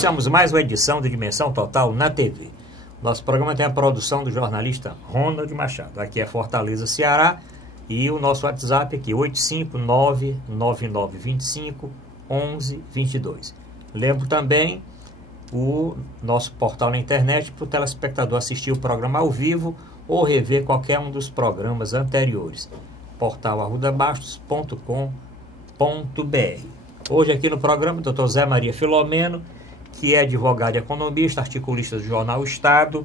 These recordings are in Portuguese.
Iniciamos mais uma edição de Dimensão Total na TV. Nosso programa tem a produção do jornalista Ronald Machado. Aqui é Fortaleza, Ceará, e o nosso WhatsApp aqui, 859-9925-1122. Lembro também o nosso portal na internet para o telespectador assistir o programa ao vivo ou rever qualquer um dos programas anteriores. portalarrudabastos.com.br. Hoje aqui no programa, Dr. Zé Maria Filomeno, que é advogado e economista, articulista do jornal Estado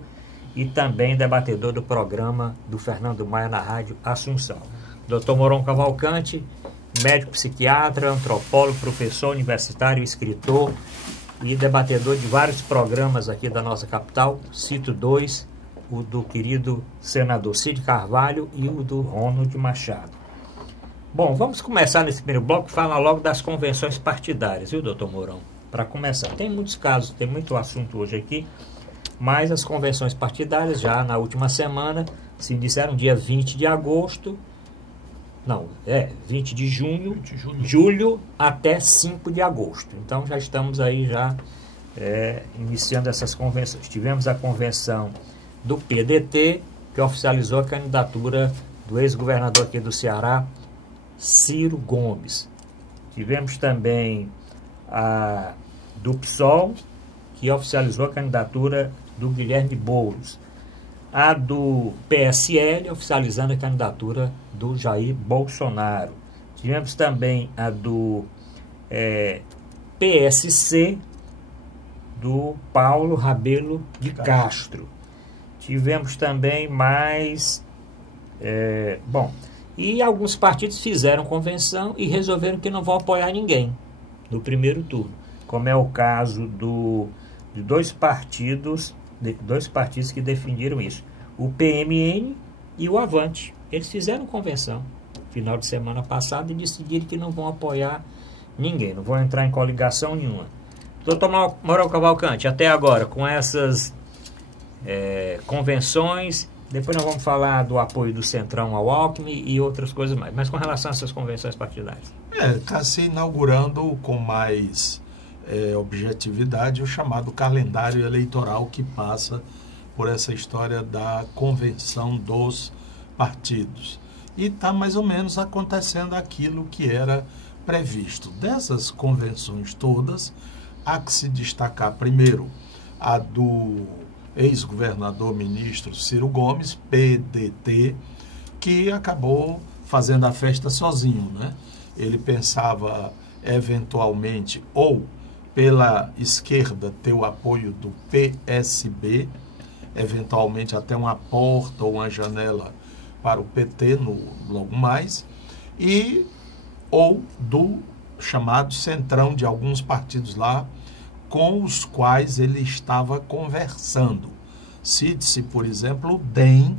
e também debatedor do programa do Fernando Maia na Rádio Assunção. Dr. Moron Cavalcante, médico psiquiatra, antropólogo, professor universitário, escritor e debatedor de vários programas aqui da nossa capital. Cito dois, o do querido senador Cid Carvalho e o do Ronald Machado. Bom, vamos começar nesse primeiro bloco, falar logo das convenções partidárias, viu, doutor Mourão? Para começar, tem muitos casos, tem muito assunto hoje aqui, mas as convenções partidárias já na última semana se iniciaram dia 20 de agosto, 20 de junho, julho até 5 de agosto. Então já estamos aí iniciando essas convenções. Tivemos a convenção do PDT, que oficializou a candidatura do ex-governador aqui do Ceará, Ciro Gomes. Tivemos também a do PSOL, que oficializou a candidatura do Guilherme Boulos. A do PSL, oficializando a candidatura do Jair Bolsonaro. Tivemos também a do PSC, do Paulo Rabelo de Castro. Tivemos também mais... E alguns partidos fizeram convenção e resolveram que não vão apoiar ninguém no primeiro turno, como é o caso de dois partidos que definiram isso, o PMN e o Avante. Eles fizeram convenção final de semana passada e decidiram que não vão apoiar ninguém, não vão entrar em coligação nenhuma. Doutor Mourão Cavalcante, até agora, com essas convenções... Depois nós vamos falar do apoio do Centrão ao Alckmin e outras coisas mais. Mas com relação a essas convenções partidárias. Está se inaugurando com mais objetividade o chamado calendário eleitoral, que passa por essa história da convenção dos partidos. E está mais ou menos acontecendo aquilo que era previsto. Dessas convenções todas, há que se destacar primeiro a do ex-governador ministro Ciro Gomes, PDT, que acabou fazendo a festa sozinho, né? Ele pensava eventualmente ou pela esquerda ter o apoio do PSB, eventualmente até uma porta ou uma janela para o PT logo mais, ou do chamado centrão de alguns partidos lá, com os quais ele estava conversando. Cite-se, por exemplo, o DEM,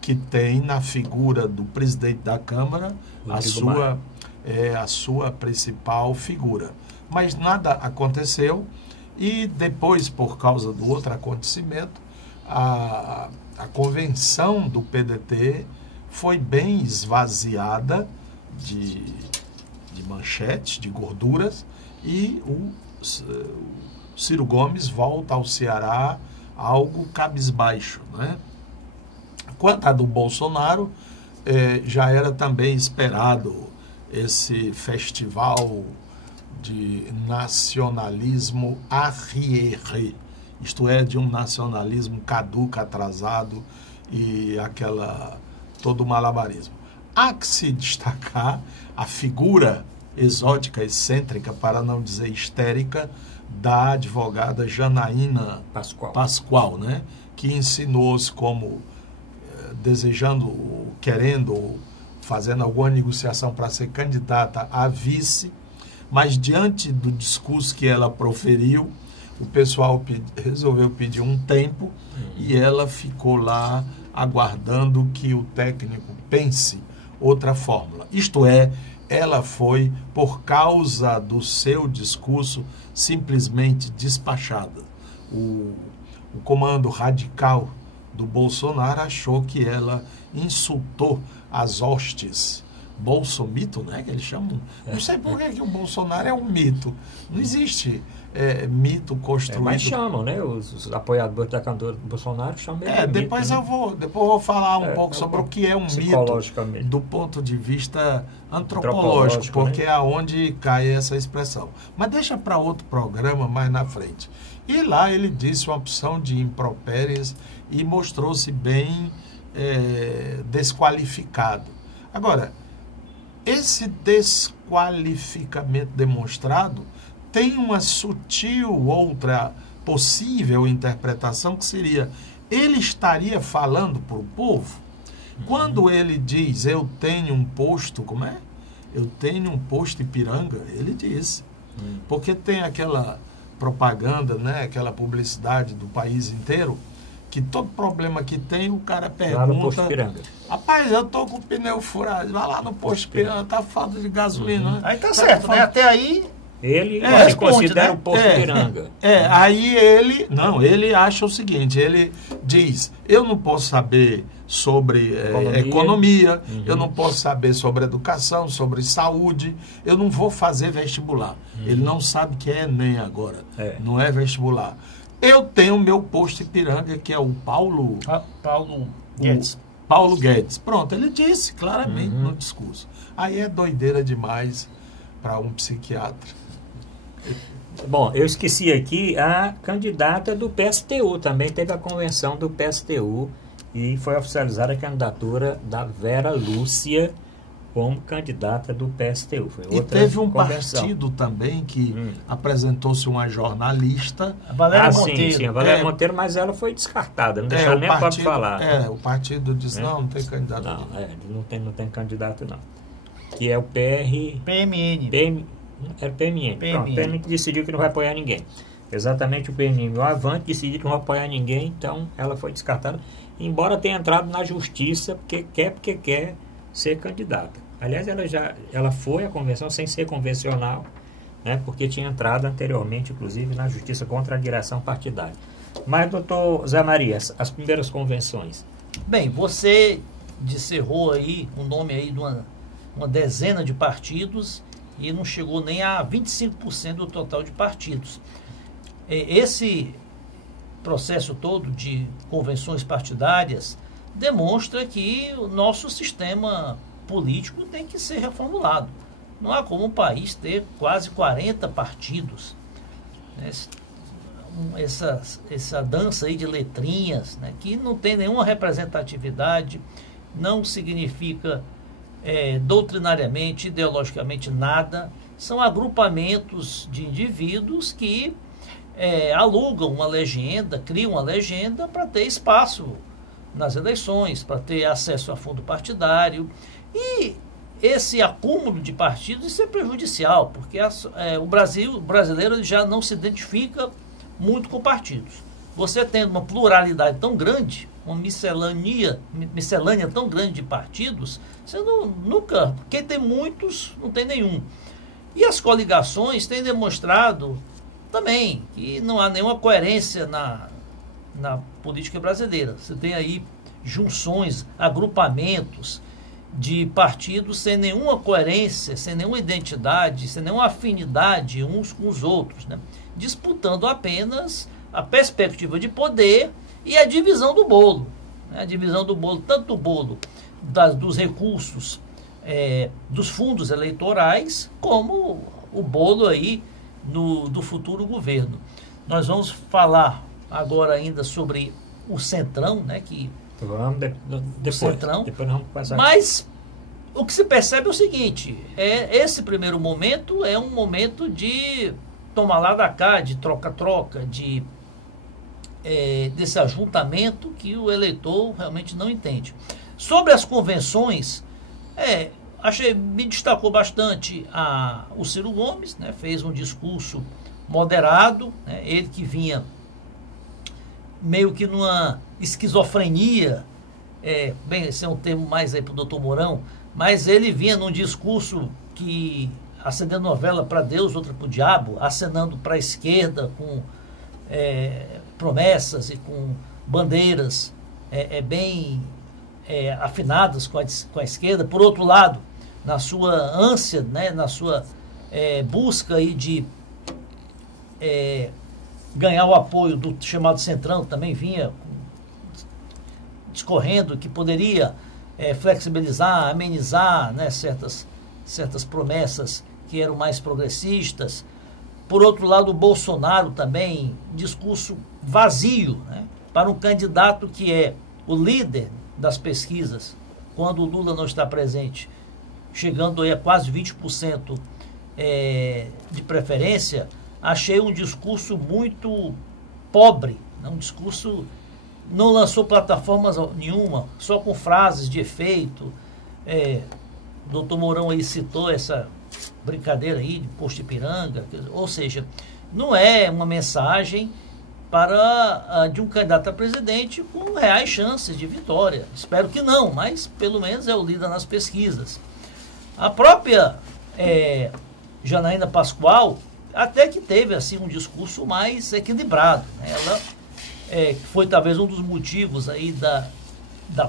que tem na figura do presidente da Câmara a sua principal figura. Mas nada aconteceu e depois, por causa do outro acontecimento, a convenção do PDT foi bem esvaziada de manchetes, de gorduras, e o Ciro Gomes volta ao Ceará algo cabisbaixo, né? Quanto à do Bolsonaro, já era também esperado esse festival de nacionalismo arriéré, isto é, de um nacionalismo caduco, atrasado e todo o malabarismo. Há que se destacar a figura exótica, excêntrica, para não dizer histérica, da advogada Janaína Pascoal, né? Que insinuou-se como fazendo alguma negociação para ser candidata a vice, mas diante do discurso que ela proferiu, o pessoal resolveu pedir um tempo e ela ficou lá aguardando que o técnico pense outra fórmula. Isto é, ela foi, por causa do seu discurso, simplesmente despachada. O comando radical do Bolsonaro achou que ela insultou as hostes bolsomito, né, que eles chamam. Não sei por que o Bolsonaro é um mito. Não existe mito construído. Mas chamam, né? Os apoiadores da cantora do Bolsonaro chamam ele de depois mito, eu vou falar um pouco sobre o que é um mito do ponto de vista antropológico, porque é aonde cai essa expressão. Mas deixa para outro programa mais na frente. E lá ele disse uma opção de impropérias e mostrou-se bem desqualificado. Agora, esse desqualificamento demonstrado tem uma sutil outra possível interpretação, que seria, ele estaria falando para o povo? Quando ele diz, eu tenho um posto, como é? Eu tenho um posto Ipiranga, ele disse. Porque tem aquela propaganda, né, aquela publicidade do país inteiro, que todo problema que tem, o cara pergunta... Lá no posto Ipiranga. Rapaz, eu tô com o pneu furado, vai lá no posto Ipiranga, tá falta de gasolina. Né? Aí tá certo, né? Até aí... Ele se considera o posto Ipiranga. Aí ele acha o seguinte, ele diz, eu não posso saber sobre economia, eu não posso saber sobre educação, sobre saúde, eu não vou fazer vestibular. Ele não sabe que é Enem agora, não é vestibular. Eu tenho o meu posto Ipiranga, que é o Paulo Guedes. Paulo Guedes. Pronto, ele disse claramente no discurso. Aí é doideira demais para um psiquiatra. Bom, eu esqueci aqui a candidata do PSTU, também teve a convenção do PSTU e foi oficializada a candidatura da Vera Lúcia como candidata do PSTU. Foi outra e teve um convenção. Partido também que apresentou-se uma jornalista. A Valéria Monteiro. Sim, a Valéria Monteiro, mas ela foi descartada, não deixou nem para falar. O partido disse, não tem candidato. Não tem candidato não. Que é o PMN. Era o PMN. Pronto, o PMN decidiu que não vai apoiar ninguém. Exatamente o PMN. O Avante decidiu que não vai apoiar ninguém, então ela foi descartada, embora tenha entrado na justiça porque quer ser candidata. Aliás, ela foi à convenção sem ser convencional, né, porque tinha entrado anteriormente, inclusive, na justiça contra a direção partidária. Mas, doutor Zé Maria, as primeiras convenções. Bem, você descerrou aí o nome aí de uma dezena de partidos e não chegou nem a 25% do total de partidos. Esse processo todo de convenções partidárias demonstra que o nosso sistema político tem que ser reformulado. Não há como um país ter quase 40 partidos. Essa dança aí de letrinhas, né, que não tem nenhuma representatividade, não significa doutrinariamente, ideologicamente nada. São agrupamentos de indivíduos que alugam uma legenda, criam uma legenda para ter espaço nas eleições, para ter acesso a fundo partidário. E esse acúmulo de partidos, isso é prejudicial, porque o brasileiro já não se identifica muito com partidos. Você tendo uma pluralidade tão grande, uma miscelânea tão grande de partidos, você nunca, quem tem muitos, não tem nenhum. E as coligações têm demonstrado também que não há nenhuma coerência na política brasileira. Você tem aí junções, agrupamentos de partidos sem nenhuma coerência, sem nenhuma identidade, sem nenhuma afinidade uns com os outros, né? Disputando apenas a perspectiva de poder e a divisão do bolo, né? A divisão do bolo, tanto o bolo dos recursos dos fundos eleitorais, como o bolo aí do futuro governo. Nós vamos falar agora ainda sobre o Centrão, né? Vamos depois. Centrão. Depois nós vamos passar. Mas o que se percebe é o seguinte: esse primeiro momento é um momento de tomar lá da cá, de troca-troca, desse ajuntamento que o eleitor realmente não entende. Sobre as convenções, me destacou bastante o Ciro Gomes, né? Fez um discurso moderado, né? Ele que vinha meio que numa esquizofrenia, esse é um termo mais aí para o doutor Mourão, mas ele vinha num discurso que acendendo novela para Deus, outra para o diabo, acenando para a esquerda com promessas e com bandeiras bem afinadas com a esquerda. Por outro lado, na sua ânsia, né, na sua busca aí de ganhar o apoio do chamado Centrão, também vinha discorrendo que poderia flexibilizar, amenizar, né, certas promessas que eram mais progressistas. Por outro lado, o Bolsonaro também, discurso vazio, né, para um candidato que é o líder das pesquisas, quando o Lula não está presente, chegando aí a quase 20% de preferência. Achei um discurso muito pobre, né? Um discurso, não lançou plataformas nenhuma, só com frases de efeito. O doutor Mourão aí citou essa brincadeira aí de Posto Ipiranga, ou seja, não é uma mensagem de um candidato a presidente com reais chances de vitória. Espero que não, mas pelo menos é o líder nas pesquisas. A própria Janaína Pascoal até que teve assim um discurso mais equilibrado, né? Ela foi talvez um dos motivos aí da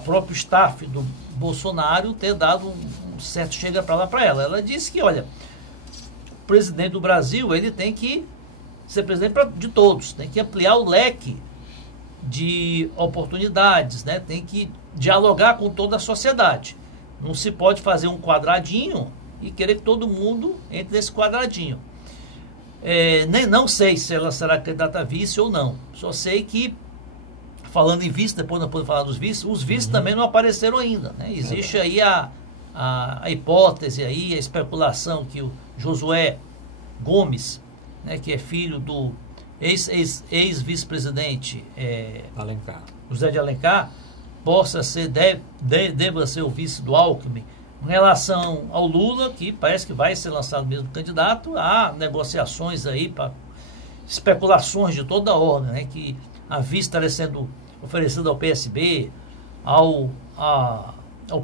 próprio staff do Bolsonaro ter dado um certo chega para lá para ela. Ela disse que, olha, o presidente do Brasil, ele tem que ser presidente de todos, tem que ampliar o leque de oportunidades, né? Tem que dialogar com toda a sociedade. Não se pode fazer um quadradinho e querer que todo mundo entre nesse quadradinho. Não sei se ela será candidata a vice ou não. Só sei que, falando em vice, depois nós podemos falar dos vices, os vices também não apareceram ainda, né? Existe aí a hipótese, aí, a especulação que o Josué Gomes, né, que é filho do ex-vice-presidente José de Alencar, deva ser o vice do Alckmin. Em relação ao Lula, que parece que vai ser lançado mesmo candidato, há negociações aí, especulações de toda ordem, né, que a vice estaria sendo oferecida ao PSB, ao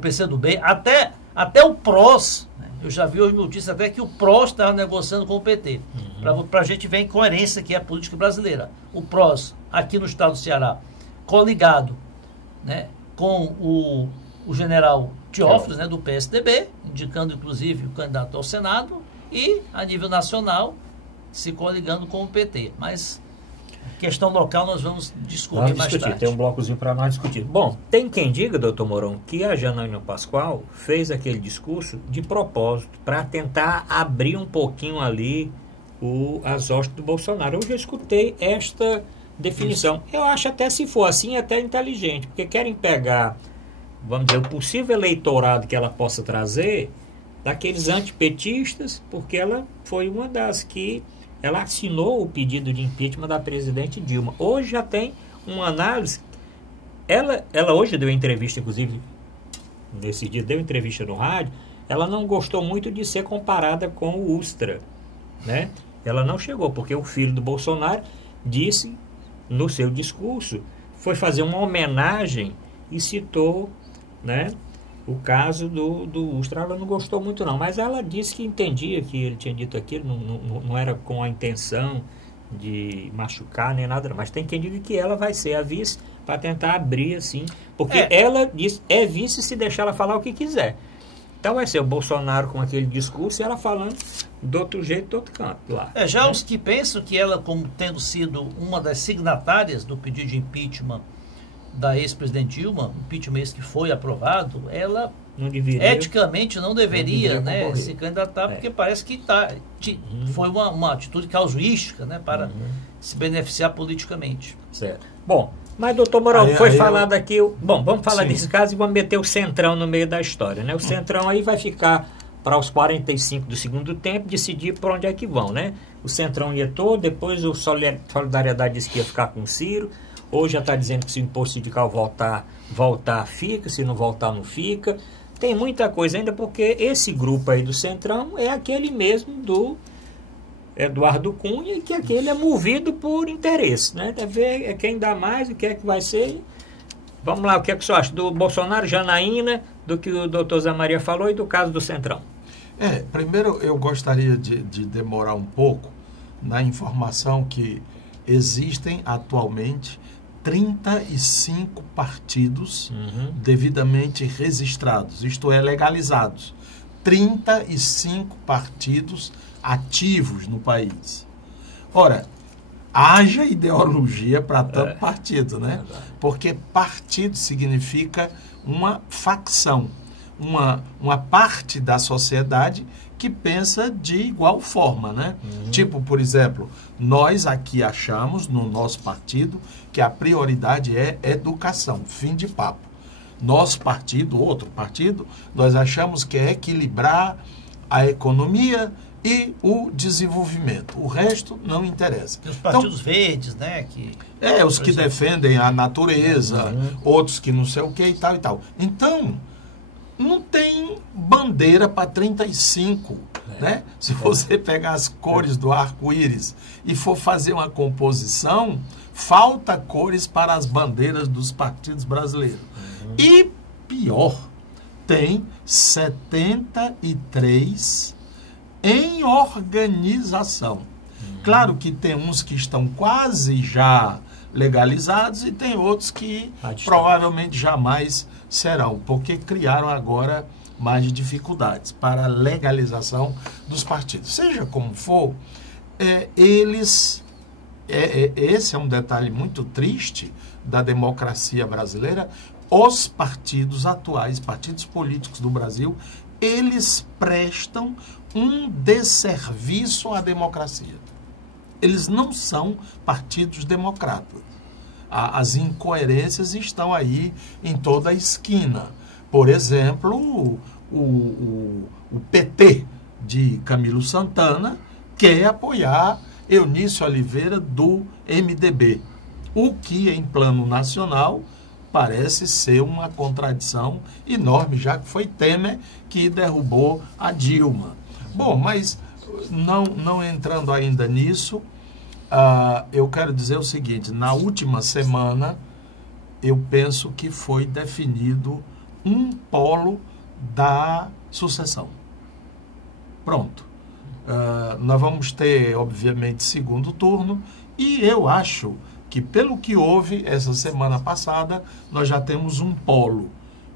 PCdoB, até o PROS, né? Eu já vi hoje notícias até que o PROS estava negociando com o PT, para a gente ver a incoerência que é a política brasileira. O PROS, aqui no estado do Ceará, coligado, né, com o general Teófilo, né, do PSDB, indicando inclusive o candidato ao Senado, e a nível nacional se coligando com o PT. Mas questão local nós vamos discutir mais tarde. Tem um blocozinho para nós discutir. Bom, tem quem diga, doutor Mourão, que a Janaína Pascoal fez aquele discurso de propósito para tentar abrir um pouquinho ali as hostes do Bolsonaro. Eu já escutei esta definição. Eu acho até, se for assim, até inteligente, porque querem pegar, vamos dizer, o possível eleitorado que ela possa trazer daqueles antipetistas, porque ela foi uma das que ela assinou o pedido de impeachment da presidente Dilma. Hoje já tem uma análise. Ela hoje deu entrevista, inclusive, nesse dia deu entrevista no rádio. Ela não gostou muito de ser comparada com o Ustra, né? Ela não chegou, porque o filho do Bolsonaro disse no seu discurso, foi fazer uma homenagem e citou, né, o caso do Ustra. Ela não gostou muito não, mas ela disse que entendia que ele tinha dito aquilo, não era com a intenção de machucar nem nada, mas tem quem diga que ela vai ser a vice para tentar abrir assim, porque ela diz, vice se deixar ela falar o que quiser. Então vai ser o Bolsonaro com aquele discurso e ela falando do outro jeito, do outro canto lá. Já, né? Os que pensam que ela, como tendo sido uma das signatárias do pedido de impeachment da ex-presidente Dilma, impeachment esse que foi aprovado, ela não deveria, eticamente não deveria, né, se candidatar, porque parece que foi uma atitude casuística, né, para se beneficiar politicamente. Certo. Bom, mas doutor Mourão, foi falado aqui, bom, vamos falar desse caso e vamos meter o Centrão no meio da história, né? O Centrão aí vai ficar para os 45 do segundo tempo decidir por onde é que vão, né? O Centrão ia todo, depois o Solidariedade disse que ia ficar com o Ciro. Hoje já está dizendo que se o imposto sindical voltar, fica, se não voltar, não fica. Tem muita coisa ainda, porque esse grupo aí do Centrão é aquele mesmo do Eduardo Cunha, que aquele é movido por interesse, né? Deve ver quem dá mais, o que é que vai ser. Vamos lá, o que é que você acha do Bolsonaro, Janaína, do que o doutor Zé Maria falou e do caso do Centrão? Primeiro eu gostaria de demorar um pouco na informação que existem atualmente 35 partidos devidamente registrados, isto é, legalizados, 35 partidos ativos no país. Ora, haja ideologia para tanto partido, né? Porque partido significa uma facção, uma parte da sociedade que pensa de igual forma, né? Tipo, por exemplo, nós aqui achamos, no nosso partido, que a prioridade é educação, fim de papo. Nosso partido, outro partido, nós achamos que é equilibrar a economia e o desenvolvimento. O resto não interessa. Tem os partidos verdes, né? Os que defendem a natureza, outros que não sei o que e tal e tal. Então, não tem bandeira para 35, né? Se você pegar as cores do arco-íris e for fazer uma composição, falta cores para as bandeiras dos partidos brasileiros. E pior, tem 73 em organização. Claro que tem uns que estão quase já legalizados e tem outros que provavelmente jamais serão, porque criaram agora mais dificuldades para a legalização dos partidos. Seja como for, esse é um detalhe muito triste da democracia brasileira. Os partidos atuais, partidos políticos do Brasil, eles prestam um desserviço à democracia. Eles não são partidos democratas. As incoerências estão aí em toda a esquina. Por exemplo, o PT de Camilo Santana quer apoiar Eunício Oliveira do MDB, o que em plano nacional parece ser uma contradição enorme, já que foi Temer que derrubou a Dilma. Bom, mas não entrando ainda nisso, eu quero dizer o seguinte: na última semana, eu penso que foi definido um polo da sucessão. Pronto. Nós vamos ter, obviamente, segundo turno, e eu acho que, pelo que houve essa semana passada, nós já temos um polo.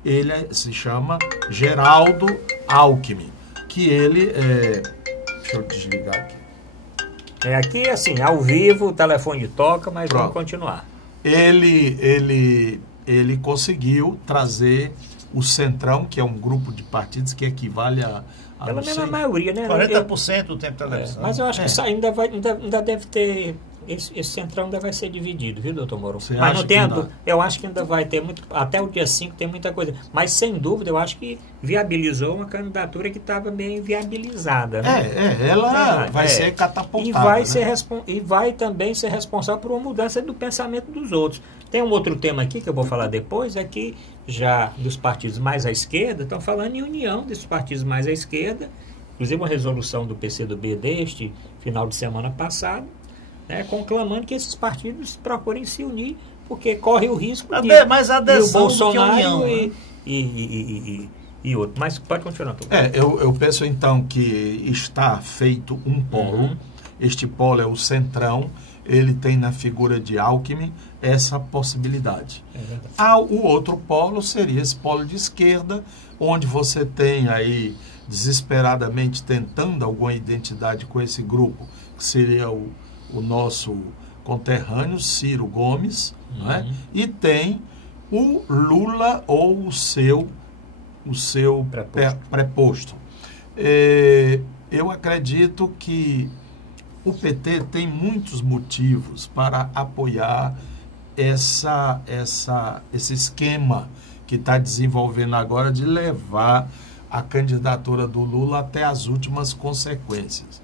Ele se chama Geraldo Alckmin, que ele deixa eu desligar aqui. Aqui, assim, ao vivo, o telefone toca, mas Pronto. Vamos continuar. Ele conseguiu trazer o Centrão, que é um grupo de partidos que equivale a pelo menos a maioria, né? 40% do tempo da eleição. Mas eu acho que isso ainda deve ter. Esse Centrão ainda vai ser dividido, viu, doutor Moro? Mas não tem, eu acho que ainda vai ter muito, até o dia 5 tem muita coisa. Mas sem dúvida, eu acho que viabilizou uma candidatura que estava meio inviabilizada, né? Ela vai ser catapultada. E vai também ser responsável por uma mudança do pensamento dos outros. Tem um outro tema aqui que eu vou falar depois, é que já dos partidos mais à esquerda, estão falando em união desses partidos mais à esquerda, inclusive uma resolução do PCdoB deste final de semana passado, conclamando que esses partidos procurem se unir, porque corre o risco de mais adesão o Bolsonaro do que união, e outro. Mas pode continuar. Eu penso então que está feito um polo. Este polo é o Centrão. Ele tem na figura de Alckmin essa possibilidade. O outro polo seria esse polo de esquerda, onde você tem aí desesperadamente tentando alguma identidade com esse grupo, que seria o nosso conterrâneo Ciro Gomes, e tem o Lula ou o seu preposto. Eu acredito que o PT tem muitos motivos para apoiar esse esquema que está desenvolvendo agora de levar a candidatura do Lula até as últimas consequências.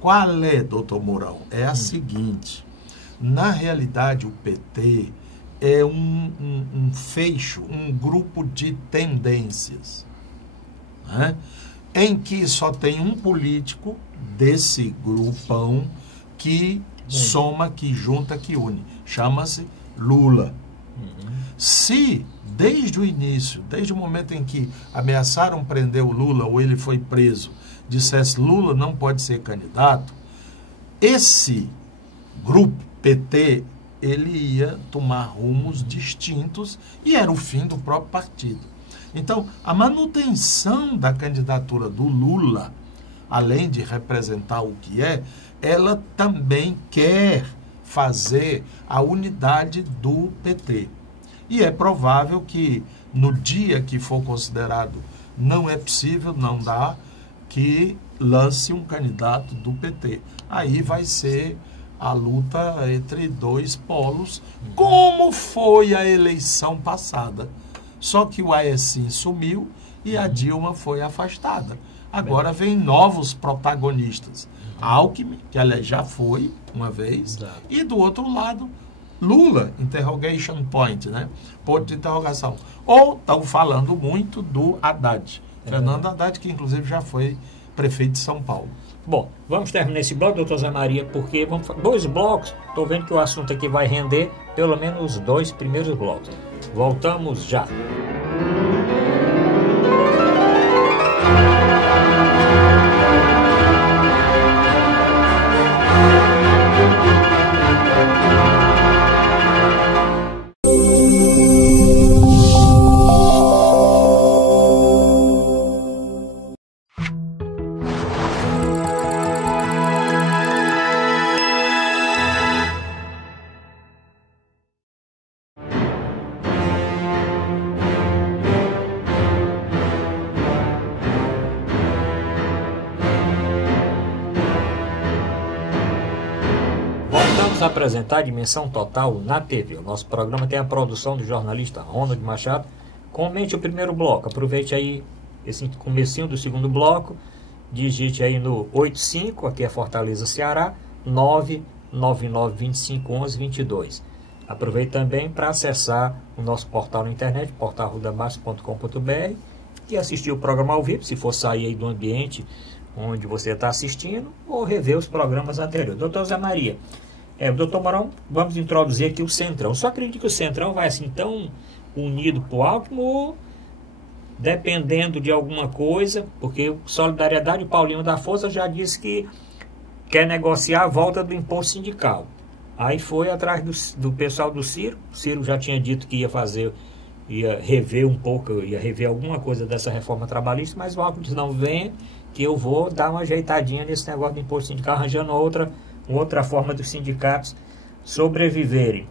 Qual é, doutor Mourão? É a seguinte: na realidade, o PT é um feixo, um grupo de tendências, em que só tem um político desse grupão que soma, que junta, que une. Chama-se Lula. Se, desde o início, desde o momento em que ameaçaram prender o Lula ou ele foi preso, dissesse Lula não pode ser candidato, esse grupo PT, ele ia tomar rumos distintos e era o fim do próprio partido. Então, a manutenção da candidatura do Lula, além de representar o que é, ela também quer fazer a unidade do PT. E é provável que no dia que for considerado não é possível, não dá, que lance um candidato do PT. Aí vai ser a luta entre dois polos, como foi a eleição passada. Só que o Aécio sumiu e a Dilma foi afastada. Agora vem novos protagonistas. Alckmin, que aliás já foi uma vez, e do outro lado, Lula, interrogation point, né? Ponto de interrogação. Ou estão falando muito do Haddad. Fernando Haddad, que inclusive já foi prefeito de São Paulo. Bom, vamos terminar esse bloco, doutor Zé Maria, porque vamos 2 blocos. Estou vendo que o assunto aqui vai render pelo menos os 2 primeiros blocos. Voltamos já. Apresentar a Dimensão Total na TV. O nosso programa tem a produção do jornalista Ronald Machado. Comente o primeiro bloco. Aproveite aí esse comecinho do segundo bloco. Digite aí no 85, aqui é Fortaleza, Ceará, 999251122. Aproveite também para acessar o nosso portal na internet, portalrudamárcio.com.br, e assistir o programa ao vivo, se for sair aí do ambiente onde você está assistindo, ou rever os programas anteriores. Doutor Zé Maria, doutor Mourão, vamos introduzir aqui o Centrão. Só acredito que o Centrão vai assim tão unido para o Alckmin, ou dependendo de alguma coisa, porque Solidariedade, o Paulinho da Força já disse que quer negociar a volta do imposto sindical. Aí foi atrás do pessoal do Ciro. O Ciro já tinha dito que ia rever um pouco, ia rever alguma coisa dessa reforma trabalhista, mas o Alckmin disse, não, vem que eu vou dar uma ajeitadinha nesse negócio do imposto sindical, arranjando outra forma dos sindicatos sobreviverem.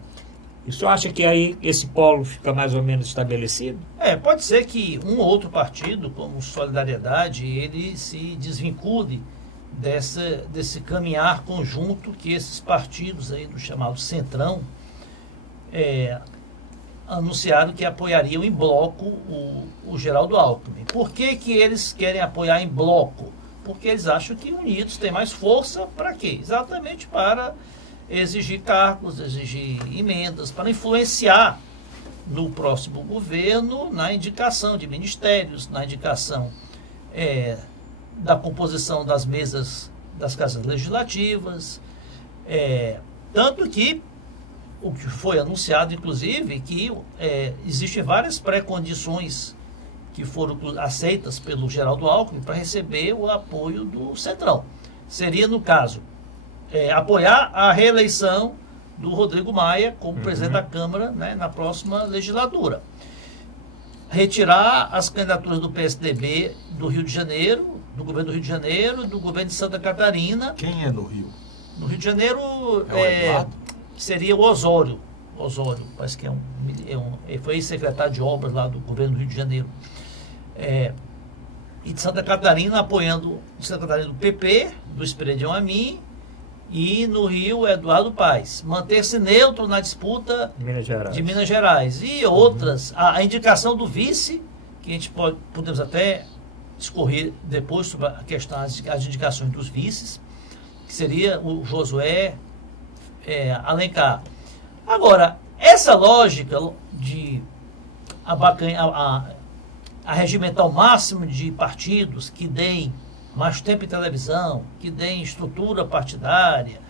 E só acha que aí esse polo fica mais ou menos estabelecido? Pode ser que um ou outro partido, como Solidariedade, ele se desvincule desse caminhar conjunto que esses partidos aí do chamado Centrão anunciaram que apoiariam em bloco o Geraldo Alckmin. Por que eles querem apoiar em bloco? Porque eles acham que unidos têm mais força. Para quê? Exatamente para exigir cargos, exigir emendas, para influenciar no próximo governo na indicação de ministérios, na indicação da composição das mesas das casas legislativas. Tanto que o que foi anunciado, inclusive, que existem várias pré-condições que foram aceitas pelo Geraldo Alckmin para receber o apoio do Centrão. Seria, no caso, apoiar a reeleição do Rodrigo Maia como presidente da Câmara, né, na próxima legislatura. Retirar as candidaturas do PSDB do Rio de Janeiro, do governo do Rio de Janeiro, do governo de Santa Catarina. Quem é no Rio? No Rio de Janeiro Eduardo? Seria o Osório. Osório, parece que foi ex-secretário de obras lá do governo do Rio de Janeiro. E de Santa Catarina, apoiando Santa Catarina do PP, do Esperidião Amin, e no Rio, Eduardo Paes. Manter-se neutro na disputa de Minas Gerais. E outras, a indicação do vice, que a gente podemos até discorrer depois sobre a questão, as indicações dos vices, que seria o Josué Alencar. Agora, essa lógica de arregimentar o máximo de partidos que deem mais tempo em televisão, que deem estrutura partidária,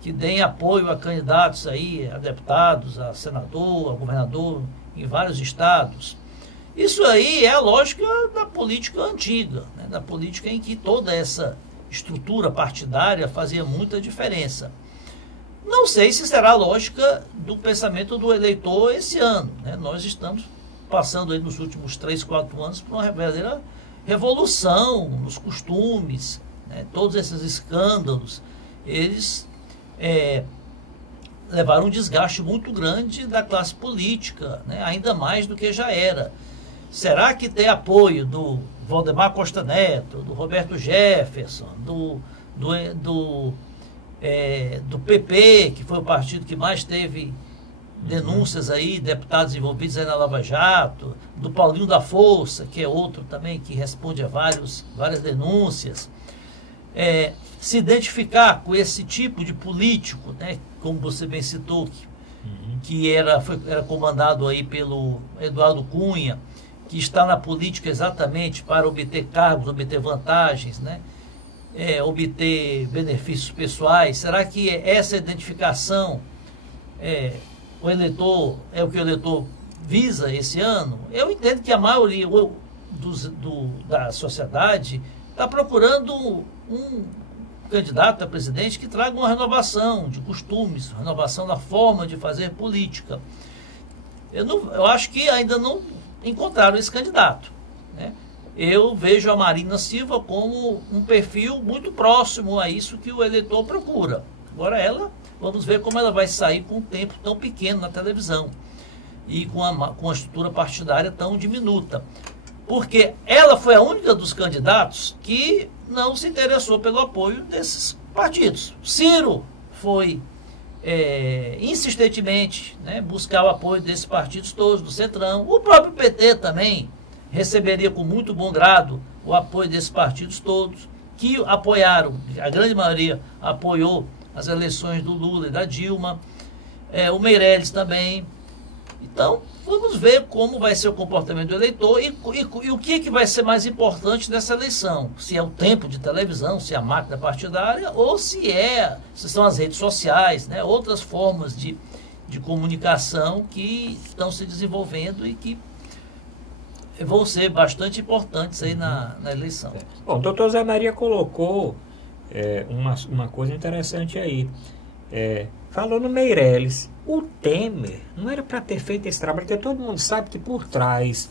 que deem apoio a candidatos aí, a deputados, a senador, a governador, em vários estados. Isso aí é a lógica da política antiga, né? Da política em que toda essa estrutura partidária fazia muita diferença. Não sei se será a lógica do pensamento do eleitor esse ano, né? Nós estamos passando aí nos últimos 3, 4 anos por uma verdadeira revolução nos costumes, né? Todos esses escândalos, eles levaram um desgaste muito grande da classe política, né? Ainda mais do que já era. Será que ter apoio do Valdemar Costa Neto, do Roberto Jefferson, do PP, que foi o partido que mais teve denúncias aí, deputados envolvidos aí na Lava Jato, do Paulinho da Força, que é outro também que responde a várias denúncias, se identificar com esse tipo de político, né, como você bem citou, que era comandado aí pelo Eduardo Cunha, que está na política exatamente para obter cargos, obter vantagens, né, obter benefícios pessoais. Será que essa identificação o eleitor é o que o eleitor visa esse ano? Eu entendo que a maioria da sociedade está procurando um candidato a presidente que traga uma renovação de costumes, renovação da forma de fazer política. Eu acho que ainda não encontraram esse candidato, né? Eu vejo a Marina Silva como um perfil muito próximo a isso que o eleitor procura. Agora vamos ver como ela vai sair com um tempo tão pequeno na televisão e com uma estrutura partidária tão diminuta. Porque ela foi a única dos candidatos que não se interessou pelo apoio desses partidos. Ciro foi insistentemente, né, buscar o apoio desses partidos todos, do Centrão. O próprio PT também receberia com muito bom grado o apoio desses partidos todos, que apoiaram, a grande maioria apoiou as eleições do Lula e da Dilma, o Meirelles também. Então, vamos ver como vai ser o comportamento do eleitor e o que vai ser mais importante nessa eleição. Se é o tempo de televisão, se é a máquina partidária, ou se são as redes sociais, né? Outras formas de comunicação que estão se desenvolvendo e que vão ser bastante importantes aí na eleição. Bom, o doutor Zé Maria colocou uma coisa interessante aí. Falou no Meirelles. O Temer não era para ter feito esse trabalho, porque todo mundo sabe que por trás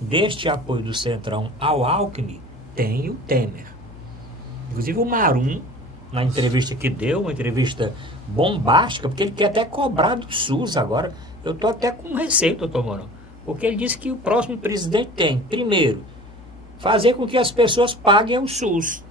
deste apoio do Centrão ao Alckmin tem o Temer. Inclusive o Marum, na entrevista que deu, uma entrevista bombástica, porque ele quer até cobrar do SUS agora. Eu estou até com receio, doutor Mourão, porque ele disse que o próximo presidente tem, primeiro, fazer com que as pessoas paguem o SUS.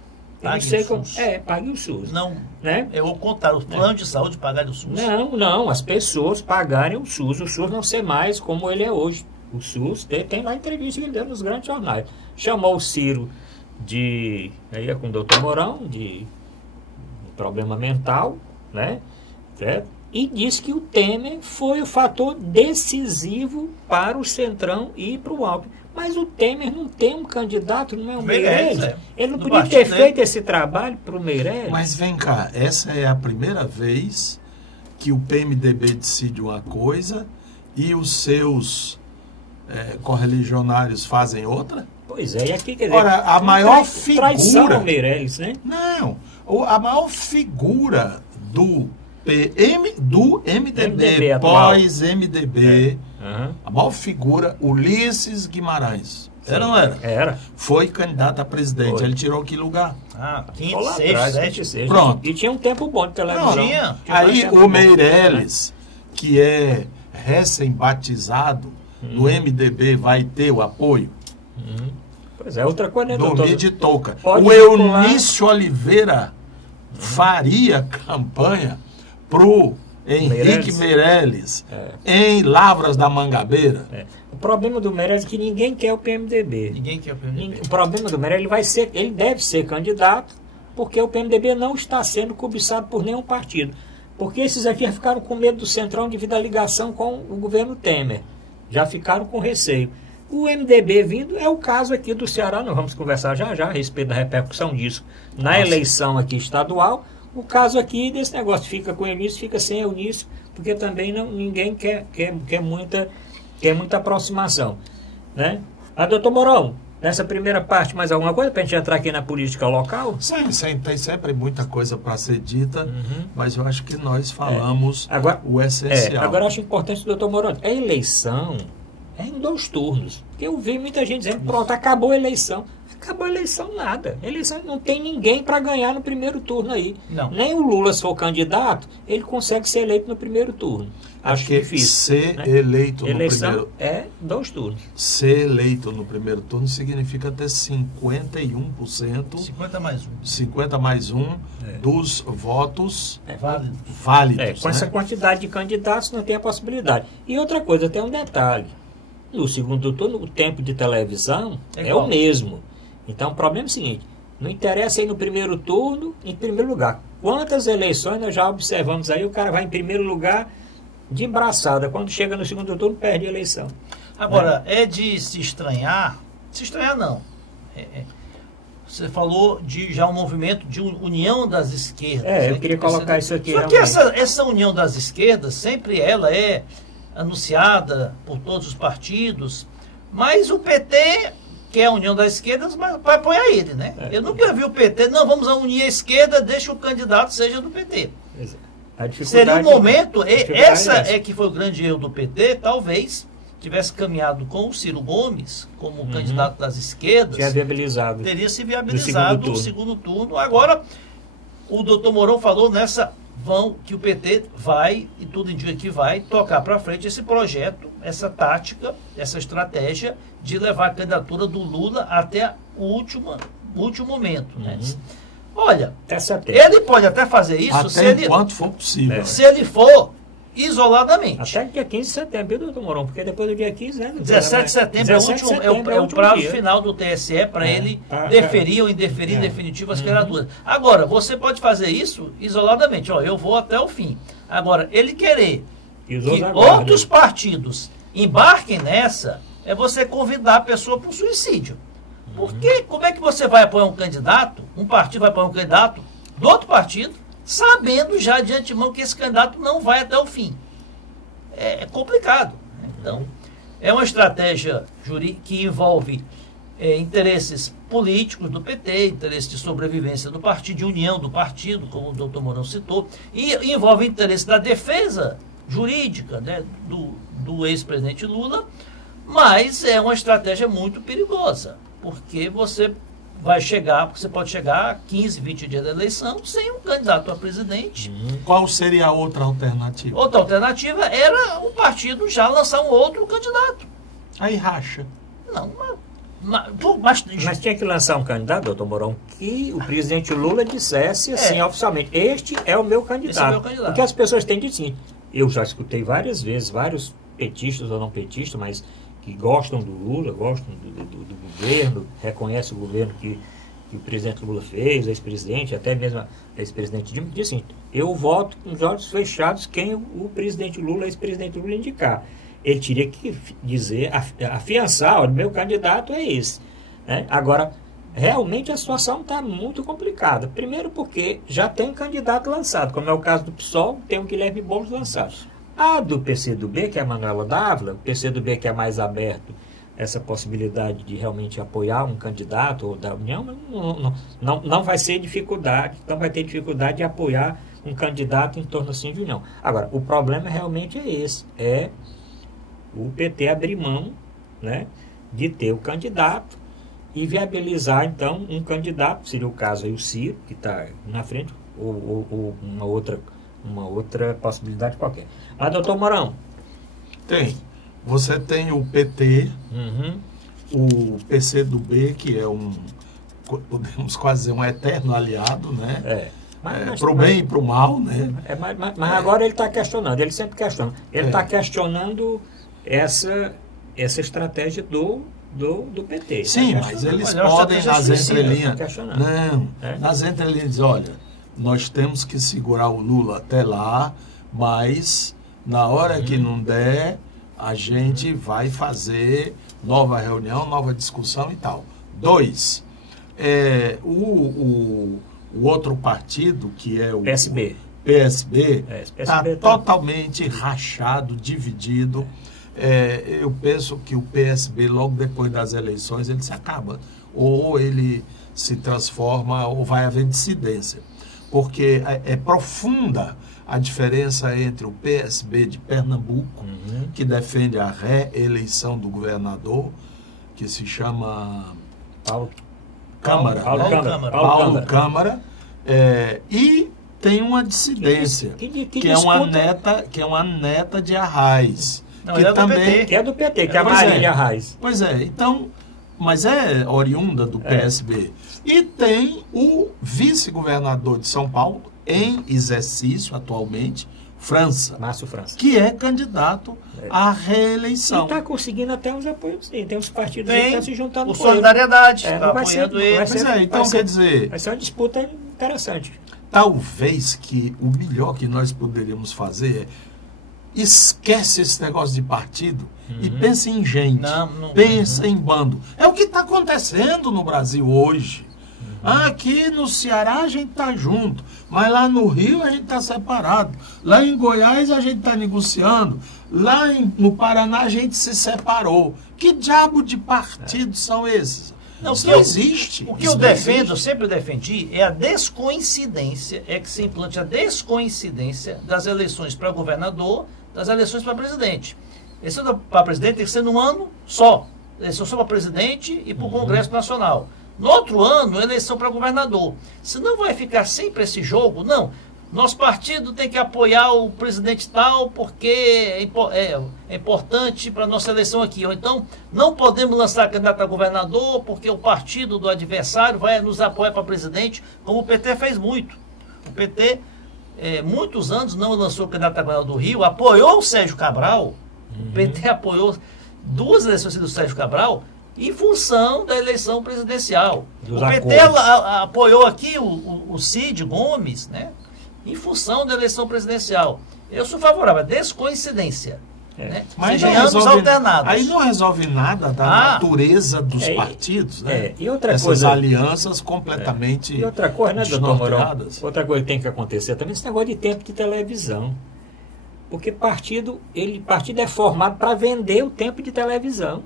Pague o SUS. Não, né? Eu vou contar, os planos de saúde pagarem o SUS. Não, as pessoas pagarem o SUS não ser mais como ele é hoje. O SUS, tem lá entrevista que ele deu nos grandes jornais. Chamou o Ciro aí é com o doutor Mourão, de problema mental, né? Certo? E disse que o Temer foi o fator decisivo para o Centrão e para o Alckmin. Mas o Temer não tem um candidato, não é o Meirelles. Ele não podia ter feito esse trabalho para o Meirelles. Mas vem cá, essa é a primeira vez que o PMDB decide uma coisa e os seus correligionários fazem outra? Pois é, e aqui quer dizer... Ora, a maior figura... Traição ao Meirelles, né? Não, a maior figura do MDB pós-MDB, a maior figura, Ulisses Guimarães. Era ou não era? Era. Foi candidato a presidente. Ele tirou que lugar? Quinto, sexto, 7. Pronto. E tinha um tempo bom de televisão. Aí o Meirelles, que é recém-batizado no MDB, vai ter o apoio? Pois é, outra coisa, né, doutor? Dormir de touca. Pode o Eunício Oliveira faria campanha pro Henrique Meirelles em Lavras da Mangabeira. O problema do Meirelles é que ninguém quer o PMDB. Ninguém quer o PMDB. O problema do Meirelles, ele deve ser candidato, porque o PMDB não está sendo cobiçado por nenhum partido. Porque esses aqui já ficaram com medo do Centrão devido à ligação com o governo Temer. Já ficaram com receio. O MDB vindo é o caso aqui do Ceará, nós vamos conversar já a respeito da repercussão disso na eleição aqui estadual. O caso aqui desse negócio, fica com Eunício, fica sem Eunício, porque também ninguém quer muita aproximação, né? Doutor Mourão, nessa primeira parte, mais alguma coisa para a gente entrar aqui na política local? Sim, tem sempre muita coisa para ser dita, mas eu acho que nós falamos o essencial. Agora eu acho importante, doutor Mourão, a eleição é em 2 turnos. Porque eu vi muita gente dizendo, pronto, acabou a eleição. Acabou a eleição nada. A eleição não tem ninguém para ganhar no primeiro turno aí. Não. Nem o Lula, se for candidato, ele consegue ser eleito no primeiro turno. Acho difícil. Ser né? eleito no Eleição primeiro... é 2 turnos. Ser eleito no primeiro turno significa ter 51%, 50 mais 1. 50 mais 1 dos votos Válido. válidos. Com essa quantidade de candidatos não tem a possibilidade. E outra coisa, tem um detalhe. No segundo turno, o tempo de televisão é o mesmo. Então, o problema é o seguinte, não interessa aí no primeiro turno, em primeiro lugar. Quantas eleições nós já observamos aí, o cara vai em primeiro lugar de braçada. Quando chega no segundo turno, perde a eleição. Agora, é de se estranhar não. Você falou de já um movimento de união das esquerdas. Eu queria colocar isso aqui. Só que essa união das esquerdas, sempre ela é anunciada por todos os partidos, mas o PT, que é a união das esquerdas, vai apoiar ele, né? Eu nunca vi o PT, não, vamos unir a esquerda, deixa o candidato seja do PT. Seria um momento, essa é que foi o grande erro do PT, talvez tivesse caminhado com o Ciro Gomes como candidato das esquerdas, teria se viabilizado no segundo turno. Agora, o doutor Mourão falou que o PT vai, e tudo indica que vai, tocar para frente esse projeto, essa tática, essa estratégia de levar a candidatura do Lula até o último momento. Né? Olha, ele pode até fazer isso enquanto for possível. Se ele for isoladamente. Até dia 15 de setembro, doutor Mourão, porque depois do dia 15... 17 de setembro é o prazo final do TSE para ele deferir ou indeferir em definitivo as candidaturas. Agora, você pode fazer isso isoladamente. Eu vou até o fim. Agora, ele querer que outros partidos embarquem nessa, é você convidar a pessoa para o suicídio. Porque como é que você vai apoiar um candidato, um partido vai apoiar um candidato do outro partido, sabendo já de antemão que esse candidato não vai até o fim? É complicado. Então, é uma estratégia jurídica que envolve interesses políticos do PT, interesses de sobrevivência do partido, de união do partido, como o doutor Mourão citou, e envolve interesse da defesa jurídica, né, do ex-presidente Lula, mas é uma estratégia muito perigosa, porque você pode chegar a 15, 20 dias da eleição sem um candidato a presidente. Qual seria a outra alternativa? Outra alternativa era o partido já lançar um outro candidato. Aí racha. Não, mas tinha que lançar um candidato, doutor Mourão, que o presidente Lula dissesse assim oficialmente, este é o meu candidato. Esse é o meu candidato. Porque as pessoas têm dito assim, eu já escutei várias vezes, vários petistas ou não petistas, mas que gostam do Lula, gostam do governo, reconhecem o governo que o presidente Lula fez, o ex-presidente, até mesmo a ex-presidente Dilma, diz assim, eu voto com os olhos fechados quem o presidente Lula, o ex-presidente Lula indicar. Ele teria que dizer, afiançar, olha, meu candidato é esse. Né? Agora, realmente a situação está muito complicada. Primeiro porque já tem um candidato lançado, como é o caso do PSOL, tem o Guilherme Boulos lançado. A do PCdoB, que é a Manuela Dávila, o PCdoB que é mais aberto essa possibilidade de realmente apoiar um candidato ou da União, não vai ser dificuldade, não vai ter dificuldade de apoiar um candidato em torno assim de União. Agora, o problema realmente é esse, é o PT abrir mão, né, de ter o candidato e viabilizar, então, um candidato, seria o caso aí o Ciro, que está na frente, ou uma outra possibilidade qualquer. Mas, doutor Mourão? Você tem o PT, o PCdoB, que é podemos quase dizer, um eterno aliado, né? Para o bem e para o mal, né? Mas agora ele está questionando, ele sempre questiona. Ele está questionando essa estratégia do PT. Sim, mas eles podem, nas entrelinhas... Nas entrelinhas, olha, nós temos que segurar o Lula até lá, mas na hora que não der, a gente vai fazer nova reunião, nova discussão e tal. 2, o outro partido, que é o PSB, está totalmente rachado, dividido. Eu penso que o PSB, logo depois das eleições, ele se acaba. Ou ele se transforma, ou vai haver dissidência. porque é profunda a diferença entre o PSB de Pernambuco, que defende a reeleição do governador, que se chama Paulo Câmara, Paulo Câmara, e tem uma dissidência, que é uma neta de Arraes, que é do PT, que é a Marília Arraes. Pois é, então, mas é oriunda do PSB. E tem o vice-governador de São Paulo, em exercício atualmente, Márcio França, que é candidato à reeleição. E está conseguindo até uns apoios, sim. Tem uns partidos que estão se juntando com Solidariedade, está apoiando ele. Então, quer dizer... Vai ser uma disputa interessante. Talvez que o melhor que nós poderíamos fazer é esquece esse negócio de partido e pense em gente, pensa em bando. É o que está acontecendo no Brasil hoje. Aqui no Ceará a gente está junto, mas lá no Rio a gente está separado. Lá em Goiás a gente está negociando. Lá no Paraná a gente se separou. Que diabo de partidos são esses? Não existe. O que eu defendo, eu sempre defendi, é a descoincidência, que se implante a descoincidência das eleições para governador, das eleições para presidente. Eleição para presidente tem que ser num ano só. Eleição só para presidente e para o Congresso Nacional. No outro ano, eleição para governador. Senão vai ficar sempre esse jogo. Não, nosso partido tem que apoiar o presidente tal porque é importante para a nossa eleição aqui. Ou então, não podemos lançar candidato a governador porque o partido do adversário vai nos apoiar para presidente, como o PT fez muito. O PT, muitos anos, não lançou candidato a governador do Rio, apoiou o Sérgio Cabral. O PT apoiou 2 eleições do Sérgio Cabral em função da eleição presidencial. O PT apoiou aqui o Cid Gomes, né, em função da eleição presidencial. Eu sou favorável à descoincidência. Né? Mas alternados. Aí não resolve nada da natureza dos partidos, né? E outra essas coisa, alianças completamente E outra coisa, né, doutor Mourão? Outra coisa que tem que acontecer também, esse negócio de tempo de televisão. Porque partido é formado para vender o tempo de televisão.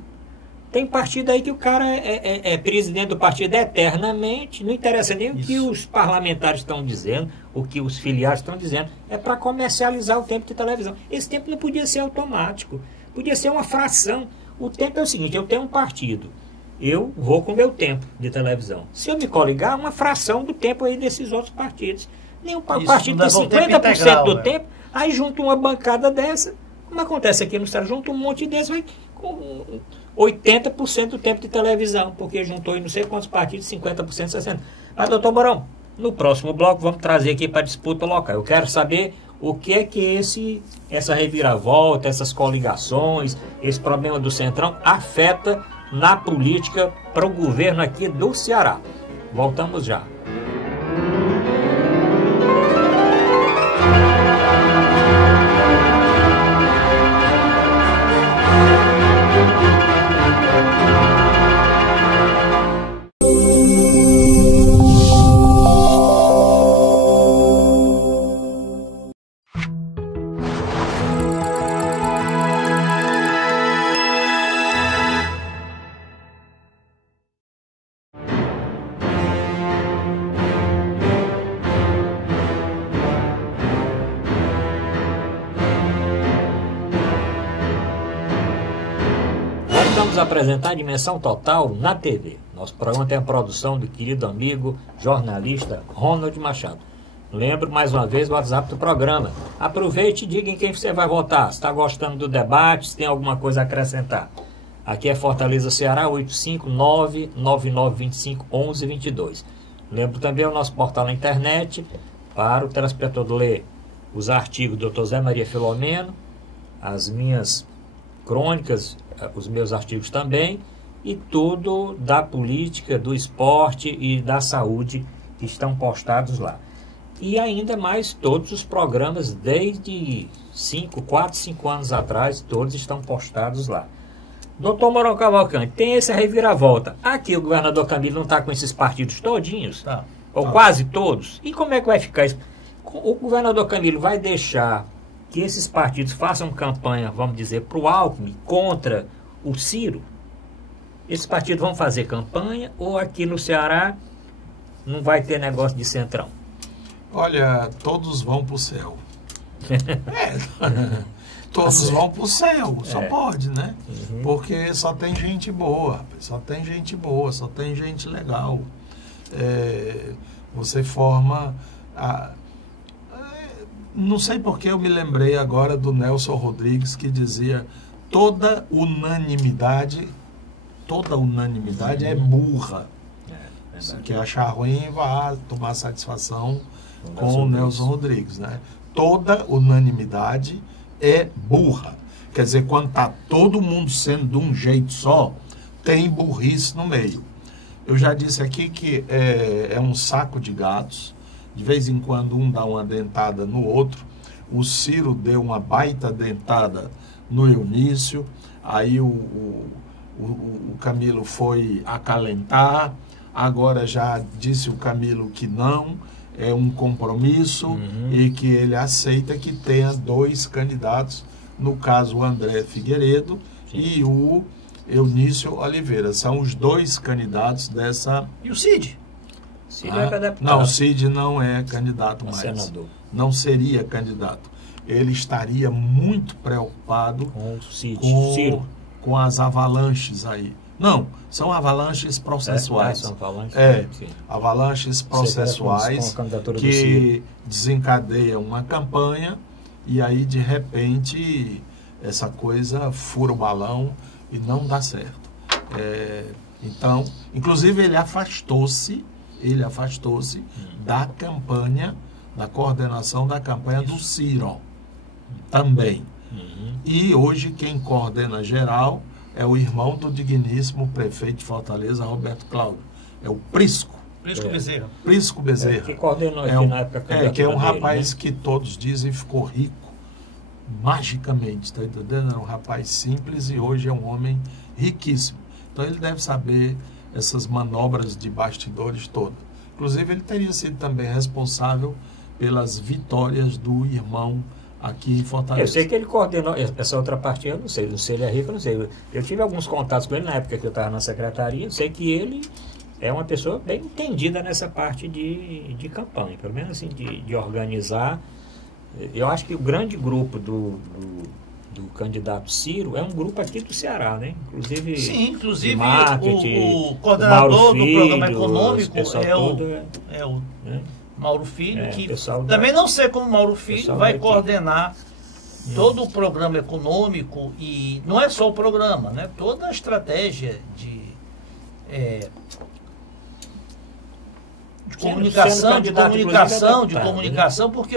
Tem partido aí que o cara é presidente do partido eternamente, não interessa nem o que os parlamentares estão dizendo, o que os filiados estão dizendo, é para comercializar o tempo de televisão. Esse tempo não podia ser automático, podia ser uma fração. O tempo é o seguinte, eu tenho um partido, eu vou com o meu tempo de televisão. Se eu me coligar, uma fração do tempo aí desses outros partios. Nenhum partido tem 50% do tempo, aí junta uma bancada dessa, como acontece aqui no estado, junta um monte desse, vai com 80% do tempo de televisão, porque juntou em não sei quantos partidos, 50%, 60%. Mas, doutor Mourão, no próximo bloco vamos trazer aqui para a disputa local. Eu quero saber o que é que essa reviravolta, essas coligações, esse problema do Centrão afeta na política para o governo aqui do Ceará. Voltamos já. Vamos apresentar a Dimensão Total na TV. Nosso programa tem a produção do querido amigo jornalista Ronald Machado. Lembro mais uma vez o WhatsApp do programa. Aproveite e diga em quem você vai votar. Se está gostando do debate, se tem alguma coisa a acrescentar. Aqui é Fortaleza, Ceará, 859-9925-1122. Lembro também o nosso portal na internet para o telespectador ler os artigos do Dr. Zé Maria Filomeno, as minhas crônicas, os meus artigos também, e tudo da política, do esporte e da saúde que estão postados lá. E ainda mais todos os programas desde 4, 5 anos atrás, todos estão postados lá. Doutor Mourão Cavalcante, tem essa reviravolta. Aqui o governador Camilo não está com esses partidos todinhos, ou quase todos. E como é que vai ficar isso? O governador Camilo vai deixar que esses partidos façam campanha, vamos dizer, para o Alckmin contra o Ciro? Esses partidos vão fazer campanha ou aqui no Ceará não vai ter negócio de Centrão? Olha, todos vão para o céu. Todos vão para o céu, só pode, né? Porque só tem gente boa, só tem gente boa, só tem gente legal. Você forma... Não sei porque eu me lembrei agora do Nelson Rodrigues, que dizia: toda unanimidade é burra. Se quer achar ruim, vá tomar satisfação com o Nelson Rodrigues, né? Toda unanimidade é burra. Quer dizer, quando está todo mundo sendo de um jeito só, tem burrice no meio. Eu já disse aqui que é um saco de gatos. De vez em quando um dá uma dentada no outro. O Ciro deu uma baita dentada no Eunício. Aí o Camilo foi acalentar. Agora já disse o Camilo que não, é um compromisso e que ele aceita que tenha 2 candidatos, no caso o André Figueiredo e o Eunício Oliveira. São os 2 candidatos dessa... E o Cid? Cid é deputado. Não, o Cid não é candidato mais. Senador. Não seria candidato. Ele estaria muito preocupado Com o Cid. Ciro. Com as avalanches aí. Não, são avalanches processuais. São avalanches, avalanches processuais que desencadeiam uma campanha e aí, de repente, essa coisa fura o balão e não dá certo. Então, inclusive, ele afastou-se da campanha, da coordenação da campanha do Ciro também. E hoje quem coordena geral é o irmão do digníssimo prefeito de Fortaleza, Roberto Cláudio. É o Prisco. Prisco Bezerra. Que coordenou aqui na época. Que é um rapaz que todos dizem ficou rico magicamente, está entendendo? Era um rapaz simples e hoje é um homem riquíssimo. Então ele deve saber essas manobras de bastidores todas. Inclusive ele teria sido também responsável pelas vitórias do irmão aqui em Fortaleza. Eu sei que ele coordenou essa outra parte, eu não sei se ele é rico, eu não sei. Eu tive alguns contatos com ele na época que eu estava na secretaria, eu sei que ele é uma pessoa bem entendida nessa parte de campanha, pelo menos assim, de organizar. Eu acho que o grande grupo do candidato Ciro é um grupo aqui do Ceará, né? Inclusive, inclusive marketing, o coordenador do programa econômico é o Mauro Filho, que também não sei como Mauro Filho vai coordenar todo o programa econômico, e não é só o programa, né? Toda a estratégia de comunicação, porque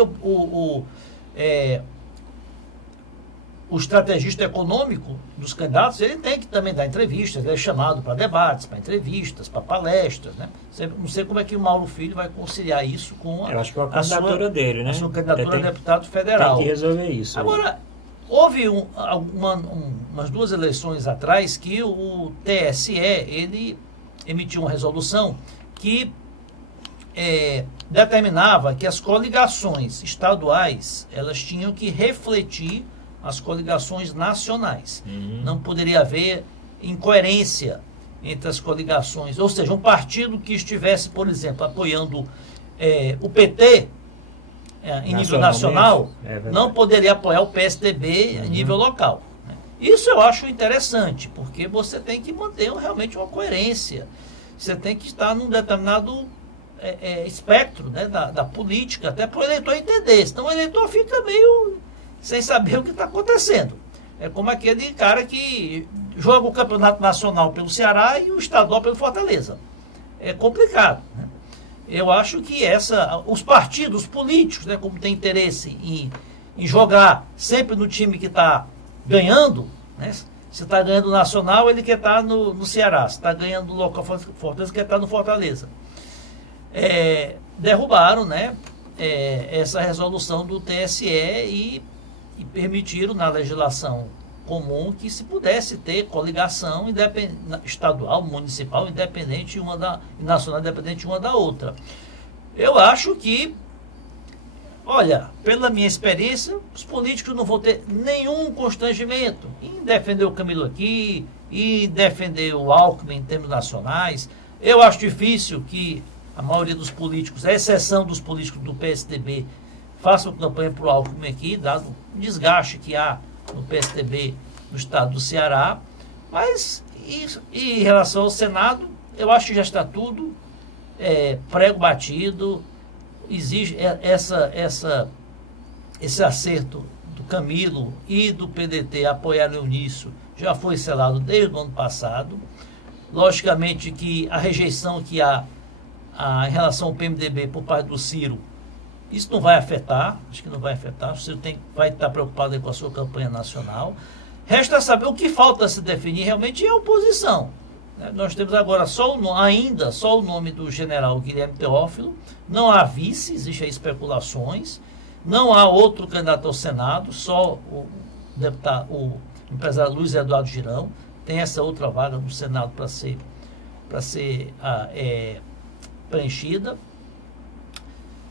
o estrategista econômico dos candidatos, ele tem que também dar entrevistas, ele é chamado para debates, para entrevistas, para palestras, né? Não sei como é que o Mauro Filho vai conciliar isso com eu acho que é a candidatura dele, né? A sua candidatura a deputado federal. Tem que resolver isso. Agora, houve umas 2 eleições atrás que o TSE, ele emitiu uma resolução que determinava que as coligações estaduais, elas tinham que refletir as coligações nacionais. Não poderia haver incoerência entre as coligações. Ou seja, um partido que estivesse, por exemplo, apoiando o PT em nível nacional, não poderia apoiar o PSDB em nível local. Isso eu acho interessante, porque você tem que manter realmente uma coerência. Você tem que estar num determinado espectro, né, da política, até para o eleitor entender. Senão o eleitor fica meio sem saber o que está acontecendo. É como aquele cara que joga o campeonato nacional pelo Ceará e o estadual pelo Fortaleza. É complicado, né? Eu acho que os partidos políticos, né, como tem interesse em jogar sempre no time que está ganhando, né? Se está ganhando o nacional, ele quer estar no Ceará. Se está ganhando o local Fortaleza, quer estar no Fortaleza. Derrubaram, né, essa resolução do TSE e permitiram na legislação comum que se pudesse ter coligação estadual, municipal, independente e nacional, independente uma da outra. Eu acho que, olha, pela minha experiência, os políticos não vão ter nenhum constrangimento em defender o Camilo aqui, em defender o Alckmin em termos nacionais. Eu acho difícil que a maioria dos políticos, a exceção dos políticos do PSDB, façam campanha para o Alckmin aqui, dado o desgaste que há no PSDB no estado do Ceará. Mas, em relação ao Senado, eu acho que já está tudo prego batido. Exige esse acerto do Camilo e do PDT apoiarem o Eunício já foi selado desde o ano passado. Logicamente que a rejeição que há em relação ao PMDB por parte do Ciro, isso não vai afetar, acho que não vai afetar. O Ciro vai estar preocupado aí com a sua campanha nacional. Resta saber o que falta se definir realmente é a oposição. Nós temos agora ainda só o nome do general Guilherme Teófilo, não há vice, existem especulações, não há outro candidato ao Senado, só o empresário Luiz Eduardo Girão, tem essa outra vaga no Senado para ser preenchida.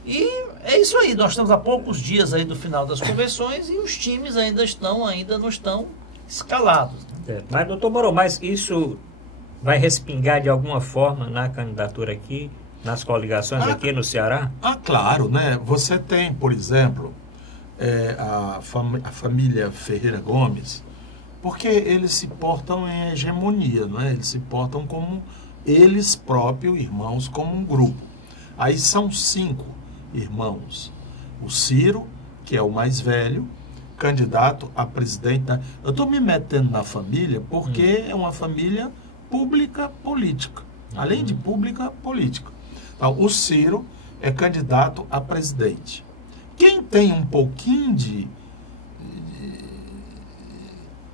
E é isso aí, nós estamos a poucos dias aí do final das convenções e os times ainda não estão escalados. Mas, doutor Moro, mas isso vai respingar de alguma forma na candidatura aqui, nas coligações aqui no Ceará? Claro, né? Você tem, por exemplo, a família Ferreira Gomes, porque eles se portam em hegemonia, não é? Eles se portam como eles próprios, irmãos, como um grupo. Aí são 5 irmãos. O Ciro, que é o mais velho, candidato a presidente da... Eu estou me metendo na família porque é uma família pública política. Além de pública política. Então, o Ciro é candidato a presidente. Quem tem um pouquinho de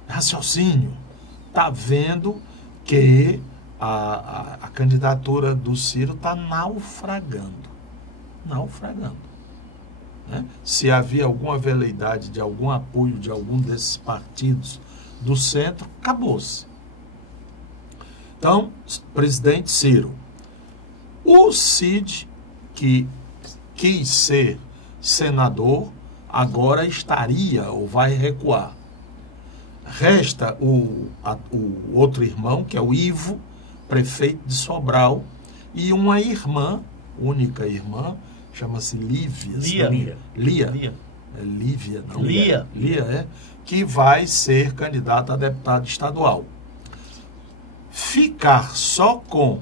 raciocínio está vendo que a candidatura do Ciro está naufragando. Né? Se havia alguma veleidade de algum apoio de algum desses partidos do centro, acabou-se. Então, presidente Ciro. O Cid, que quis ser senador, agora estaria ou vai recuar. Resta o outro irmão, que é o Ivo, prefeito de Sobral, e uma irmã, única irmã, chama-se Lívia. Lia. É Lívia, não. Lia, que vai ser candidata a deputado estadual. Ficar só com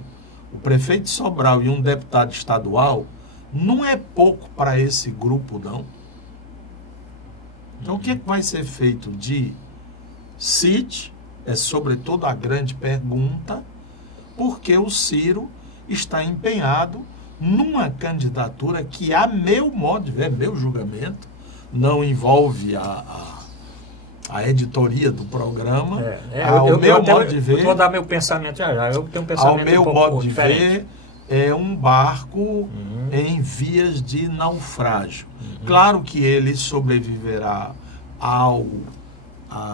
o prefeito de Sobral e um deputado estadual não é pouco para esse grupo, não. Então, o que vai ser feito de Cid é, sobretudo, a grande pergunta, porque o Ciro está empenhado numa candidatura que, a meu modo de ver, meu julgamento, não envolve a editoria do programa. Ao meu modo de ver... Vou dar meu pensamento já. Eu tenho um pensamento ao meu modo de diferente. ver, é um barco em vias de naufrágio. Claro que ele sobreviverá à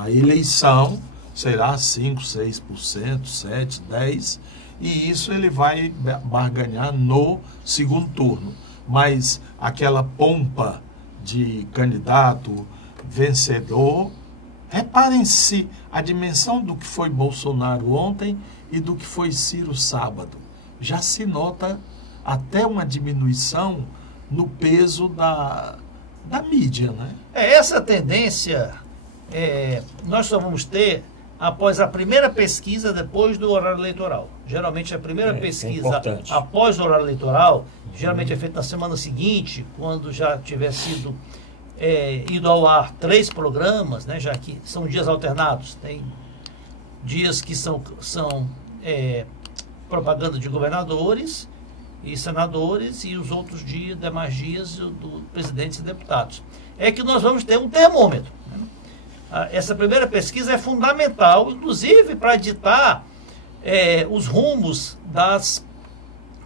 eleição, será 5%, 6%, 7%, 10%, e isso ele vai barganhar no segundo turno. Mas aquela pompa de candidato vencedor, reparem-se a dimensão do que foi Bolsonaro ontem e do que foi Ciro sábado. Já se nota até uma diminuição no peso da mídia, né? Essa tendência nós só vamos ter após a primeira pesquisa depois do horário eleitoral. Geralmente a primeira pesquisa após o horário eleitoral, geralmente é feita na semana seguinte, quando já tiver sido ido ao ar 3 programas, né, já que são dias alternados. Tem dias que são propaganda de governadores e senadores, e os outros demais dias do presidentes e deputados. É que nós vamos ter um termômetro. Né? Essa primeira pesquisa é fundamental, inclusive para ditar os rumos das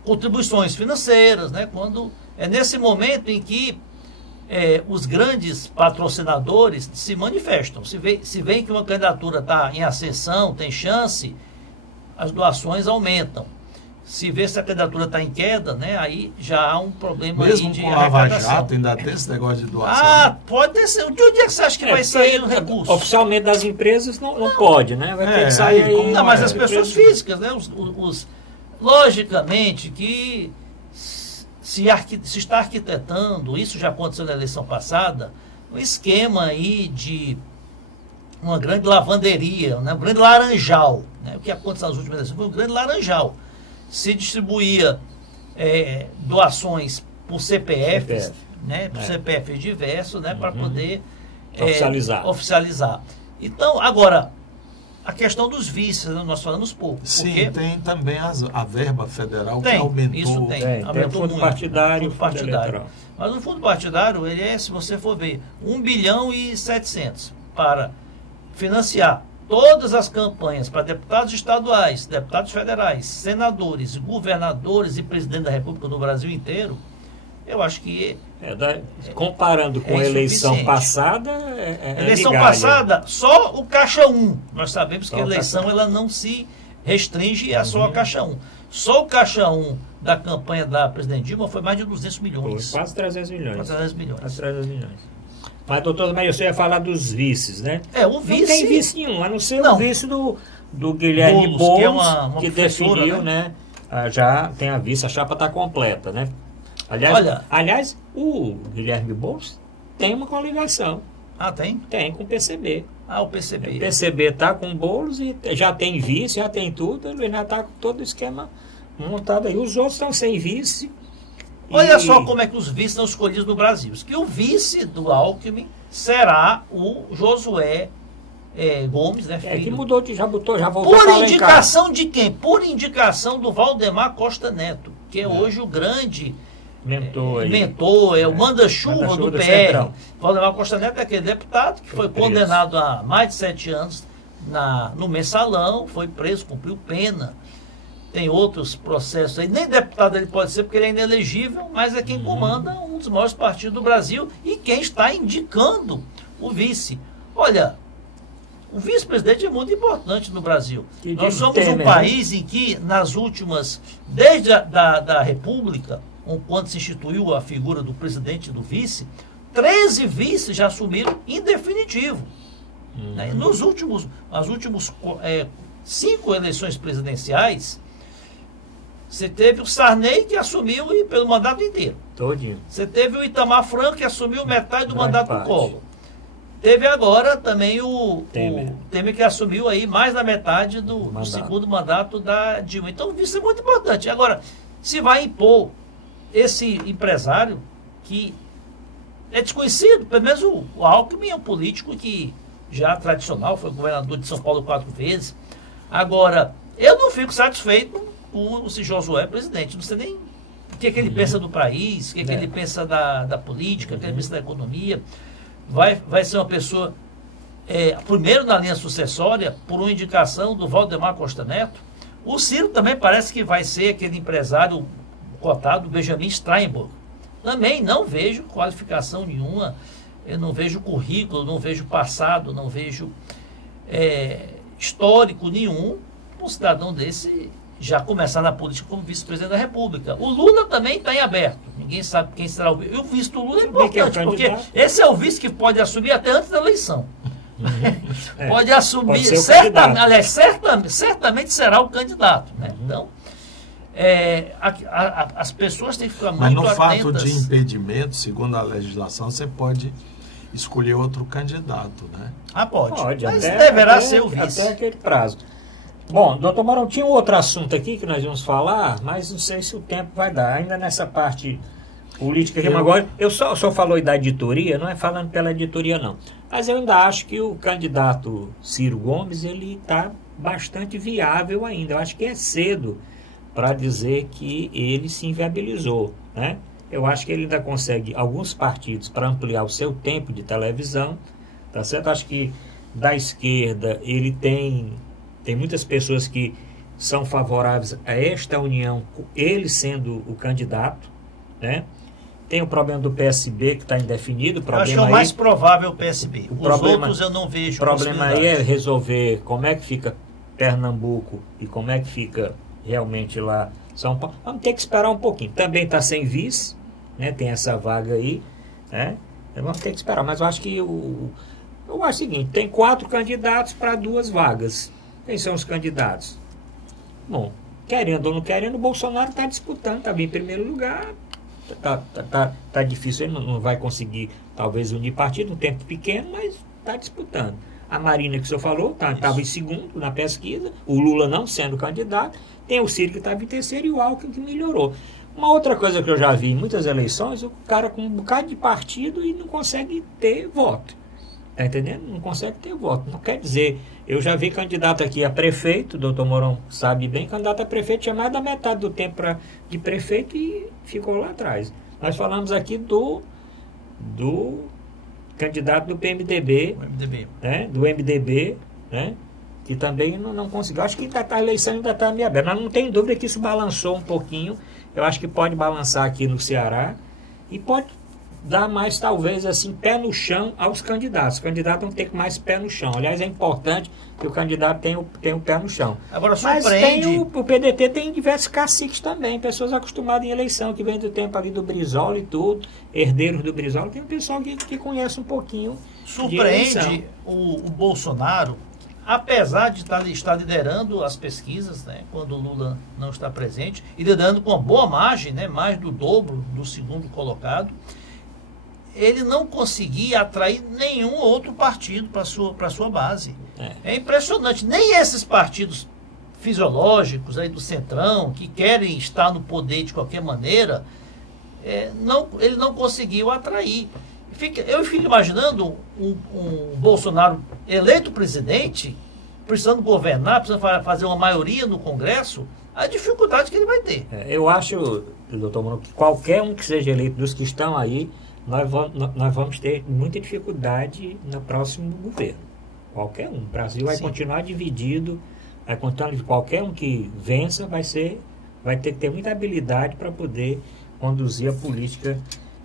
contribuições financeiras, né? Quando é nesse momento em que os grandes patrocinadores se manifestam. Se vê que uma candidatura está em ascensão, tem chance, as doações aumentam. Se vê se a candidatura está em queda, né, aí já há um problema mesmo aí de com Lava Jato ainda tem esse negócio de doação. Pode ser. De onde é que você acha que vai sair o recurso? Oficialmente das empresas não pode, né? Vai ter que sair aí. Não, mas as pessoas físicas, né? Logicamente que se está arquitetando, isso já aconteceu na eleição passada, um esquema aí de uma grande lavanderia, né? Um grande laranjal. Né? O que aconteceu nas últimas eleições foi um grande laranjal. Se distribuía doações por CPFs, né? Por CPFs diversos, né? Para poder oficializar. Então, agora, a questão dos vices, nós falamos pouco. Sim, porque tem também a verba federal que aumentou. Isso tem aumentou fundo muito. partidário, Fundo partidário. Mas o fundo partidário, ele é, se você for ver, 1 bilhão e 700 para financiar todas as campanhas para deputados estaduais, deputados federais, senadores, governadores e presidente da República no Brasil inteiro. Eu acho que comparando com a eleição passada, eleição passada, só o Caixa 1. Nós sabemos que a eleição ela não se restringe a só a Caixa 1. Só o Caixa 1 da campanha da presidente Dilma foi mais de 200 milhões. Foi quase 300 milhões. Quase 300 milhões. Quase 300 milhões. Mas, doutor Maio, você ia falar dos vices, né? O vice... Não tem vice nenhum, a não ser o vice do Guilherme Boulos, que é uma que definiu, né? Já tem a vice, a chapa está completa, né? Aliás, o Guilherme Boulos tem uma coligação. Tem? Tem, com o PCB. O PCB. O PCB está com o Boulos e já tem vice, já tem tudo, ele já está com todo o esquema montado aí. Os outros estão sem vice. Olha só como é que os vices são escolhidos no Brasil. Que o vice do Alckmin será o Josué Gomes, né, filho? Que mudou, já voltou por indicação de quem? Por indicação do Valdemar Costa Neto, que é hoje o grande mentor, o manda-chuva do PR. Central. Valdemar Costa Neto é aquele deputado que foi condenado a mais de 7 anos no mensalão, foi preso, cumpriu pena. Tem outros processos aí, nem deputado ele pode ser porque ele é inelegível, mas é quem comanda um dos maiores partidos do Brasil e quem está indicando o vice. Olha, o vice-presidente é muito importante no Brasil. Nós somos um país em que nas últimas, desde da República, quando se instituiu a figura do presidente e do vice, 13 vices já assumiram em definitivo. Né? Nas últimas 5 eleições presidenciais, você teve o Sarney, que assumiu pelo mandato inteiro. Todinho. Você teve o Itamar Franco, que assumiu metade do mandato do Collor. Teve agora também o Temer, que assumiu aí mais da metade do segundo mandato da Dilma. Então, isso é muito importante. Agora, se vai impor esse empresário que é desconhecido, pelo menos o Alckmin é um político que já tradicional, foi governador de São Paulo 4 vezes. Agora, eu não fico satisfeito com esse Josué presidente. Não sei nem o que ele pensa do país, o que ele pensa da política, o que ele pensa da economia. Vai ser uma pessoa, primeiro na linha sucessória, por uma indicação do Valdemar Costa Neto. O Ciro também parece que vai ser aquele empresário cotado, Benjamin Steinbrück. Também não vejo qualificação nenhuma, eu não vejo currículo, não vejo passado, não vejo histórico nenhum. Um cidadão desse já começar na política como vice-presidente da República. O Lula também está em aberto. Ninguém sabe quem será o vice. E o vice do Lula é importante, porque esse é o vice que pode assumir até antes da eleição. Pode assumir, certamente será o candidato. Né? Então, as pessoas têm que ficar muito atentas. Mas no fato de impedimento, segundo a legislação, você pode escolher outro candidato, né? Pode. Mas deverá ser o vice. Até aquele prazo. Bom, doutor Marão, tinha um outro assunto aqui que nós vamos falar, mas não sei se o tempo vai dar. Ainda nessa parte política aqui, agora, eu só falou da editoria, não é falando pela editoria não. Mas eu ainda acho que o candidato Ciro Gomes, ele está bastante viável ainda. Eu acho que é cedo para dizer que ele se inviabilizou, né? Eu acho que ele ainda consegue alguns partidos para ampliar o seu tempo de televisão, tá certo? Acho que da esquerda ele tem muitas pessoas que são favoráveis a esta união, ele sendo o candidato, né? Tem o problema do PSB que está indefinido. Eu acho que é o mais provável o PSB. Os outros eu não vejo. O problema aí é resolver como é que fica Pernambuco e como é que fica realmente lá São Paulo. Vamos ter que esperar um pouquinho. Também está sem vice, né? Tem essa vaga aí, né? Vamos ter que esperar. Mas eu acho que eu acho o seguinte: tem 4 candidatos para 2 vagas. Quem são os candidatos? Bom, querendo ou não querendo, o Bolsonaro está disputando, está bem em primeiro lugar. tá difícil, ele não vai conseguir, talvez, unir partido, um tempo pequeno, mas está disputando. A Marina, que o senhor falou, estava em segundo na pesquisa, o Lula não sendo candidato, tem o Ciro que estava em terceiro e o Alckmin que melhorou. Uma outra coisa que eu já vi em muitas eleições, o cara com um bocado de partido e não consegue ter voto. Está entendendo? Não consegue ter voto. Não quer dizer, eu já vi candidato aqui a prefeito, o doutor Mourão sabe bem, candidato a prefeito tinha mais da metade do tempo de prefeito e ficou lá atrás. Nós falamos aqui do candidato do PMDB, né, do MDB, né, que também não conseguiu. Acho que a eleição ainda está meio aberta. Mas não tem dúvida que isso balançou um pouquinho. Eu acho que pode balançar aqui no Ceará e pode dar mais, talvez, assim, pé no chão aos candidatos. Os candidatos vão ter mais pé no chão. Aliás, é importante que o candidato tenha o pé no chão. Agora, mas tem o PDT tem diversos caciques também, pessoas acostumadas em eleição, que vem do tempo ali do Brizola e tudo, herdeiros do Brizola. Tem um pessoal que conhece um pouquinho. Surpreende o Bolsonaro, apesar de estar liderando as pesquisas, né, quando o Lula não está presente, e liderando com uma boa margem, né, mais do dobro do segundo colocado, ele não conseguia atrair nenhum outro partido para sua base. É impressionante. Nem esses partidos fisiológicos aí do Centrão, que querem estar no poder de qualquer maneira, ele não conseguiu atrair. Eu fico imaginando um Bolsonaro eleito presidente, precisando governar, precisando fazer uma maioria no Congresso, a dificuldade que ele vai ter. Eu acho, doutor Mourão, que qualquer um que seja eleito dos que estão aí, nós vamos ter muita dificuldade no próximo governo. Qualquer um. O Brasil vai continuar dividido, qualquer um que vença vai ter que ter muita habilidade para poder conduzir a política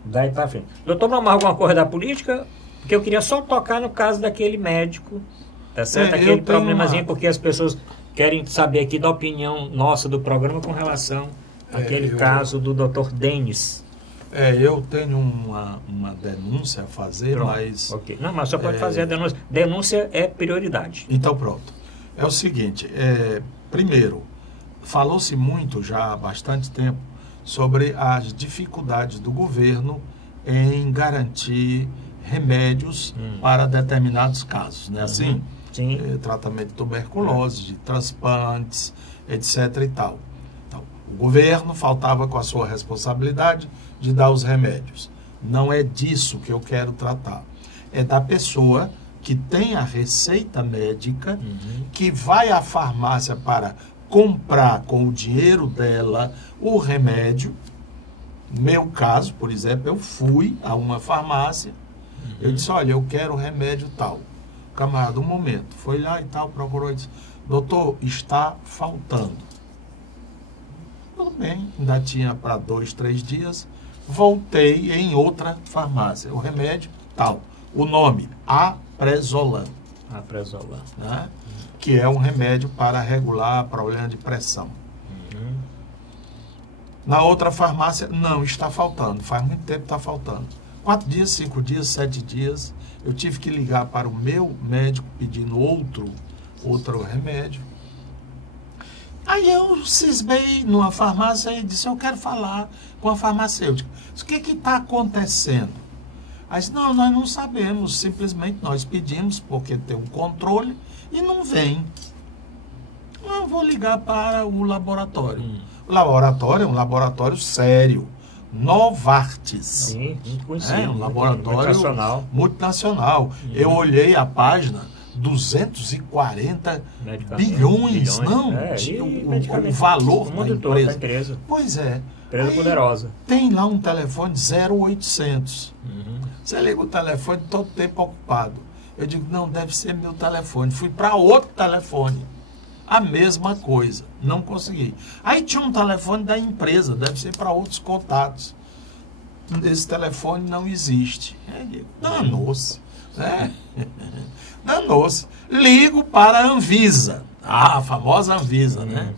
daí para frente. Doutor, vamos alguma coisa da política? Porque eu queria só tocar no caso daquele médico, tá certo? Aquele problemazinho, porque as pessoas querem saber aqui da opinião nossa do programa com relação àquele caso do doutor Denis. Eu tenho uma denúncia a fazer, pronto, mas... Okay. Não, mas só pode fazer a denúncia. Denúncia é prioridade. Então, pronto. É o seguinte, primeiro, falou-se muito já há bastante tempo sobre as dificuldades do governo em garantir remédios para determinados casos, né? Assim, sim. Tratamento de tuberculose, de transplantes, etc. e tal. Então, o governo faltava com a sua responsabilidade de dar os remédios. Não é disso que eu quero tratar. É da pessoa que tem a receita médica, que vai à farmácia para comprar com o dinheiro dela o remédio. No meu caso, por exemplo, eu fui a uma farmácia, eu disse, olha, eu quero o remédio tal. O camarada, um momento, foi lá e tal, procurou e disse, doutor, está faltando. Tudo bem, ainda tinha para 2, 3 dias, voltei em outra farmácia, o remédio tal, o nome, Apresolan. Apresolan. Né? Que é um remédio para regular problema de pressão. Na outra farmácia, não, está faltando, faz muito tempo que está faltando. 4 dias, 5 dias, 7 dias, eu tive que ligar para o meu médico pedindo outro remédio. Aí eu cismei numa farmácia e disse, eu quero falar com a farmacêutica. O que está acontecendo? Aí disse, não, nós não sabemos, simplesmente nós pedimos porque tem um controle e não vem. Eu vou ligar para o laboratório. O laboratório é um laboratório sério, Novartis. Sim, muito conhecido. Um laboratório multinacional. Eu olhei a página, 240 bilhões, não, o valor da empresa. Pois é. Empresa poderosa. Tem lá um telefone 0800. Você liga o telefone todo tempo ocupado. Eu digo, não, deve ser meu telefone. Fui para outro telefone. A mesma coisa. Não consegui. Aí tinha um telefone da empresa, deve ser para outros contatos. Esse telefone não existe. Danou-se. Né? Danou-se. Ligo para a Anvisa. A famosa Anvisa, né?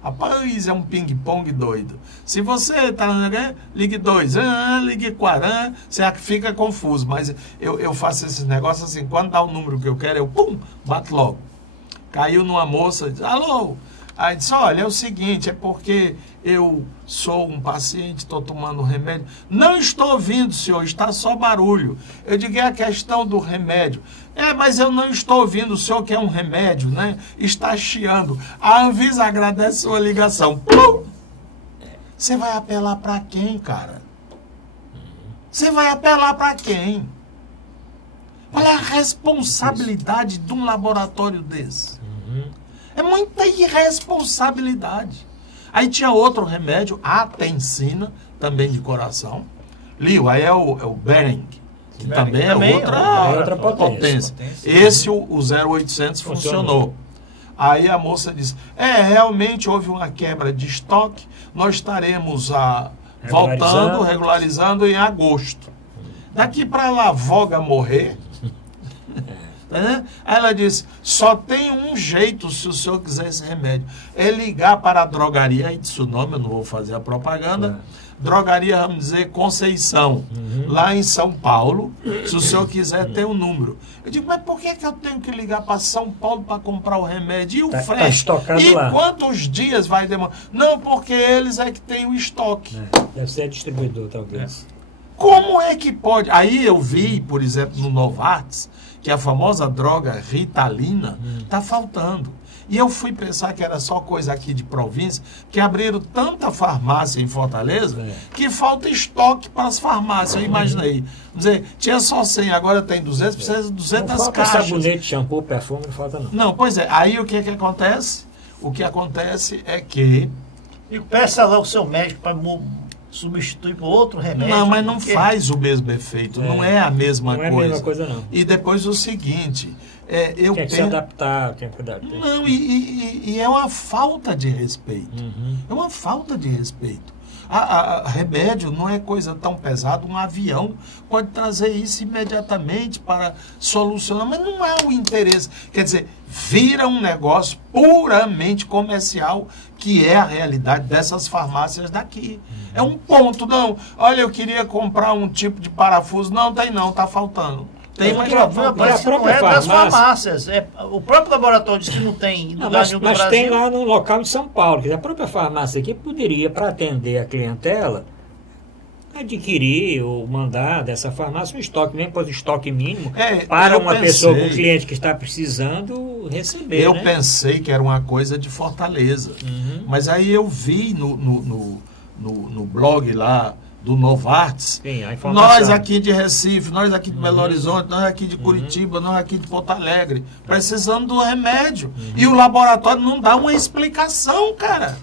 Rapaz, é um ping-pong doido. Se você está ligue 2, ligue 4, você fica confuso. Mas eu faço esses negócios assim, quando dá o número que eu quero, eu bato logo. Caiu numa moça, diz, alô, Aí disse, olha, é o seguinte, é porque eu sou um paciente, estou tomando remédio. Não estou ouvindo, senhor, está só barulho. Eu digo, é a questão do remédio. Mas eu não estou ouvindo, o senhor quer um remédio, né? Está chiando. A Anvisa agradece sua ligação. Plum! Você vai apelar para quem, cara? Você vai apelar para quem? Olha a responsabilidade de um laboratório desse. É muita irresponsabilidade. Aí tinha outro remédio, a Atensina, também de coração. Lio, aí é o Behring, que também é outra potência. Esse, o 0800, funcionou. Aí a moça disse, realmente houve uma quebra de estoque, nós estaremos voltando, regularizando em agosto. Daqui para lá, voga morrer. Aí ela disse, só tem um jeito se o senhor quiser esse remédio, é ligar para a drogaria, aí disse o nome, eu não vou fazer a propaganda, drogaria, vamos dizer, Conceição, lá em São Paulo, se o senhor quiser ter o número. Eu digo, mas por que eu tenho que ligar para São Paulo para comprar o remédio? E o frete? E lá. Quantos dias vai demorar? Não, porque eles é que têm o estoque. Deve ser distribuidor, talvez. Como é que pode? Aí eu vi, por exemplo, no Novartis, que a famosa droga Ritalina está faltando. E eu fui pensar que era só coisa aqui de província, que abriram tanta farmácia em Fortaleza, que falta estoque para as farmácias. Eu imaginei. Vamos dizer, tinha só 100, agora tem 200, precisa de 200 não falta caixas. Sabonete, shampoo, perfume, não falta não. Não, pois é. Aí o que acontece? O que acontece é que... E peça lá o seu médico para substituir por outro remédio. Não, mas não faz o mesmo efeito, não é a mesma coisa. Não é a mesma coisa, não. E depois o seguinte, tem que se adaptar, tem que cuidar. Não, e é uma falta de respeito. É uma falta de respeito. Remédio não é coisa tão pesada, um avião pode trazer isso imediatamente para solucionar, mas não há o interesse. Quer dizer, vira um negócio puramente comercial, que é a realidade dessas farmácias daqui. É um ponto, não. Olha, eu queria comprar um tipo de parafuso. Não, tem não, está faltando. Tem, mas a própria das farmácias. O próprio laboratório diz que não tem no Brasil. Mas tem lá no local de São Paulo, que a própria farmácia aqui poderia, para atender a clientela, adquirir ou mandar dessa farmácia um estoque, mesmo por estoque mínimo, para uma pessoa, um cliente que está precisando receber. Eu pensei que era uma coisa de Fortaleza. Mas aí eu vi no blog lá do Novartis, nós aqui de Recife, nós aqui de Belo Horizonte, nós aqui de Curitiba, nós aqui de Porto Alegre, precisando do remédio. E o laboratório não dá uma explicação, cara.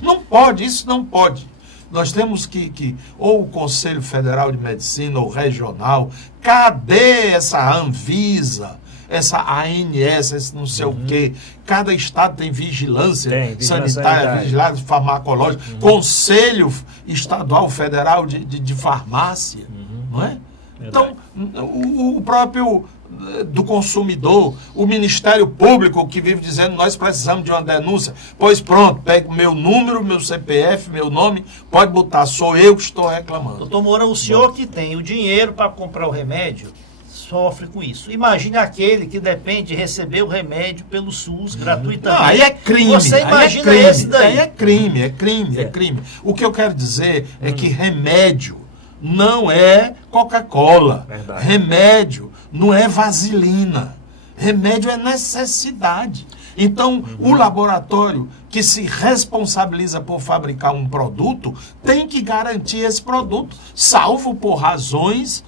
Não pode, isso não pode. Nós temos que ou o Conselho Federal de Medicina, ou regional, cadê essa Anvisa, essa ANS, esse não sei o quê? Cada estado tem vigilância sanitária, vigilância farmacológica, Conselho Estadual Federal de Farmácia, não é? Então, o próprio do consumidor, o Ministério Público que vive dizendo nós precisamos de uma denúncia, pois pronto, pega o meu número, meu CPF, meu nome, pode botar, sou eu que estou reclamando. Doutor Mourão, o senhor que tem o dinheiro para comprar o remédio, sofre com isso. Imagine aquele que depende de receber o remédio pelo SUS gratuitamente. Aí é crime. Você imagina esse daí? Aí é crime. O que eu quero dizer é que remédio não é Coca-Cola. Remédio não é vaselina. Remédio é necessidade. Então, o laboratório que se responsabiliza por fabricar um produto tem que garantir esse produto, salvo por razões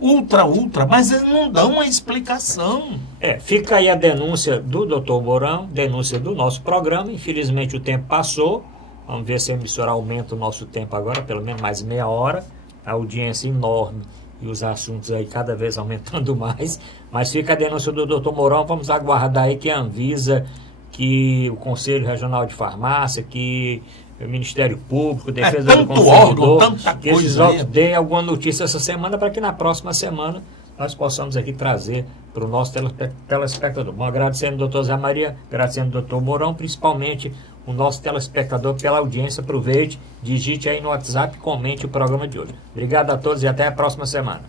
ultra, mas eles não dão uma explicação. Fica aí a denúncia do Dr. Mourão, denúncia do nosso programa. Infelizmente o tempo passou. Vamos ver se a emissora aumenta o nosso tempo agora, pelo menos mais meia hora. A audiência enorme e os assuntos aí cada vez aumentando mais. Mas fica a denúncia do Dr. Mourão. Vamos aguardar aí que a Anvisa, que o Conselho Regional de Farmácia, que o Ministério Público, Defesa do Consumidor, que eles deem alguma notícia essa semana, para que na próxima semana nós possamos aqui trazer para o nosso telespectador. Bom, agradecendo ao doutor Zé Maria, agradecendo ao doutor Mourão, principalmente o nosso telespectador pela audiência. Aproveite, digite aí no WhatsApp, comente o programa de hoje. Obrigado a todos e até a próxima semana.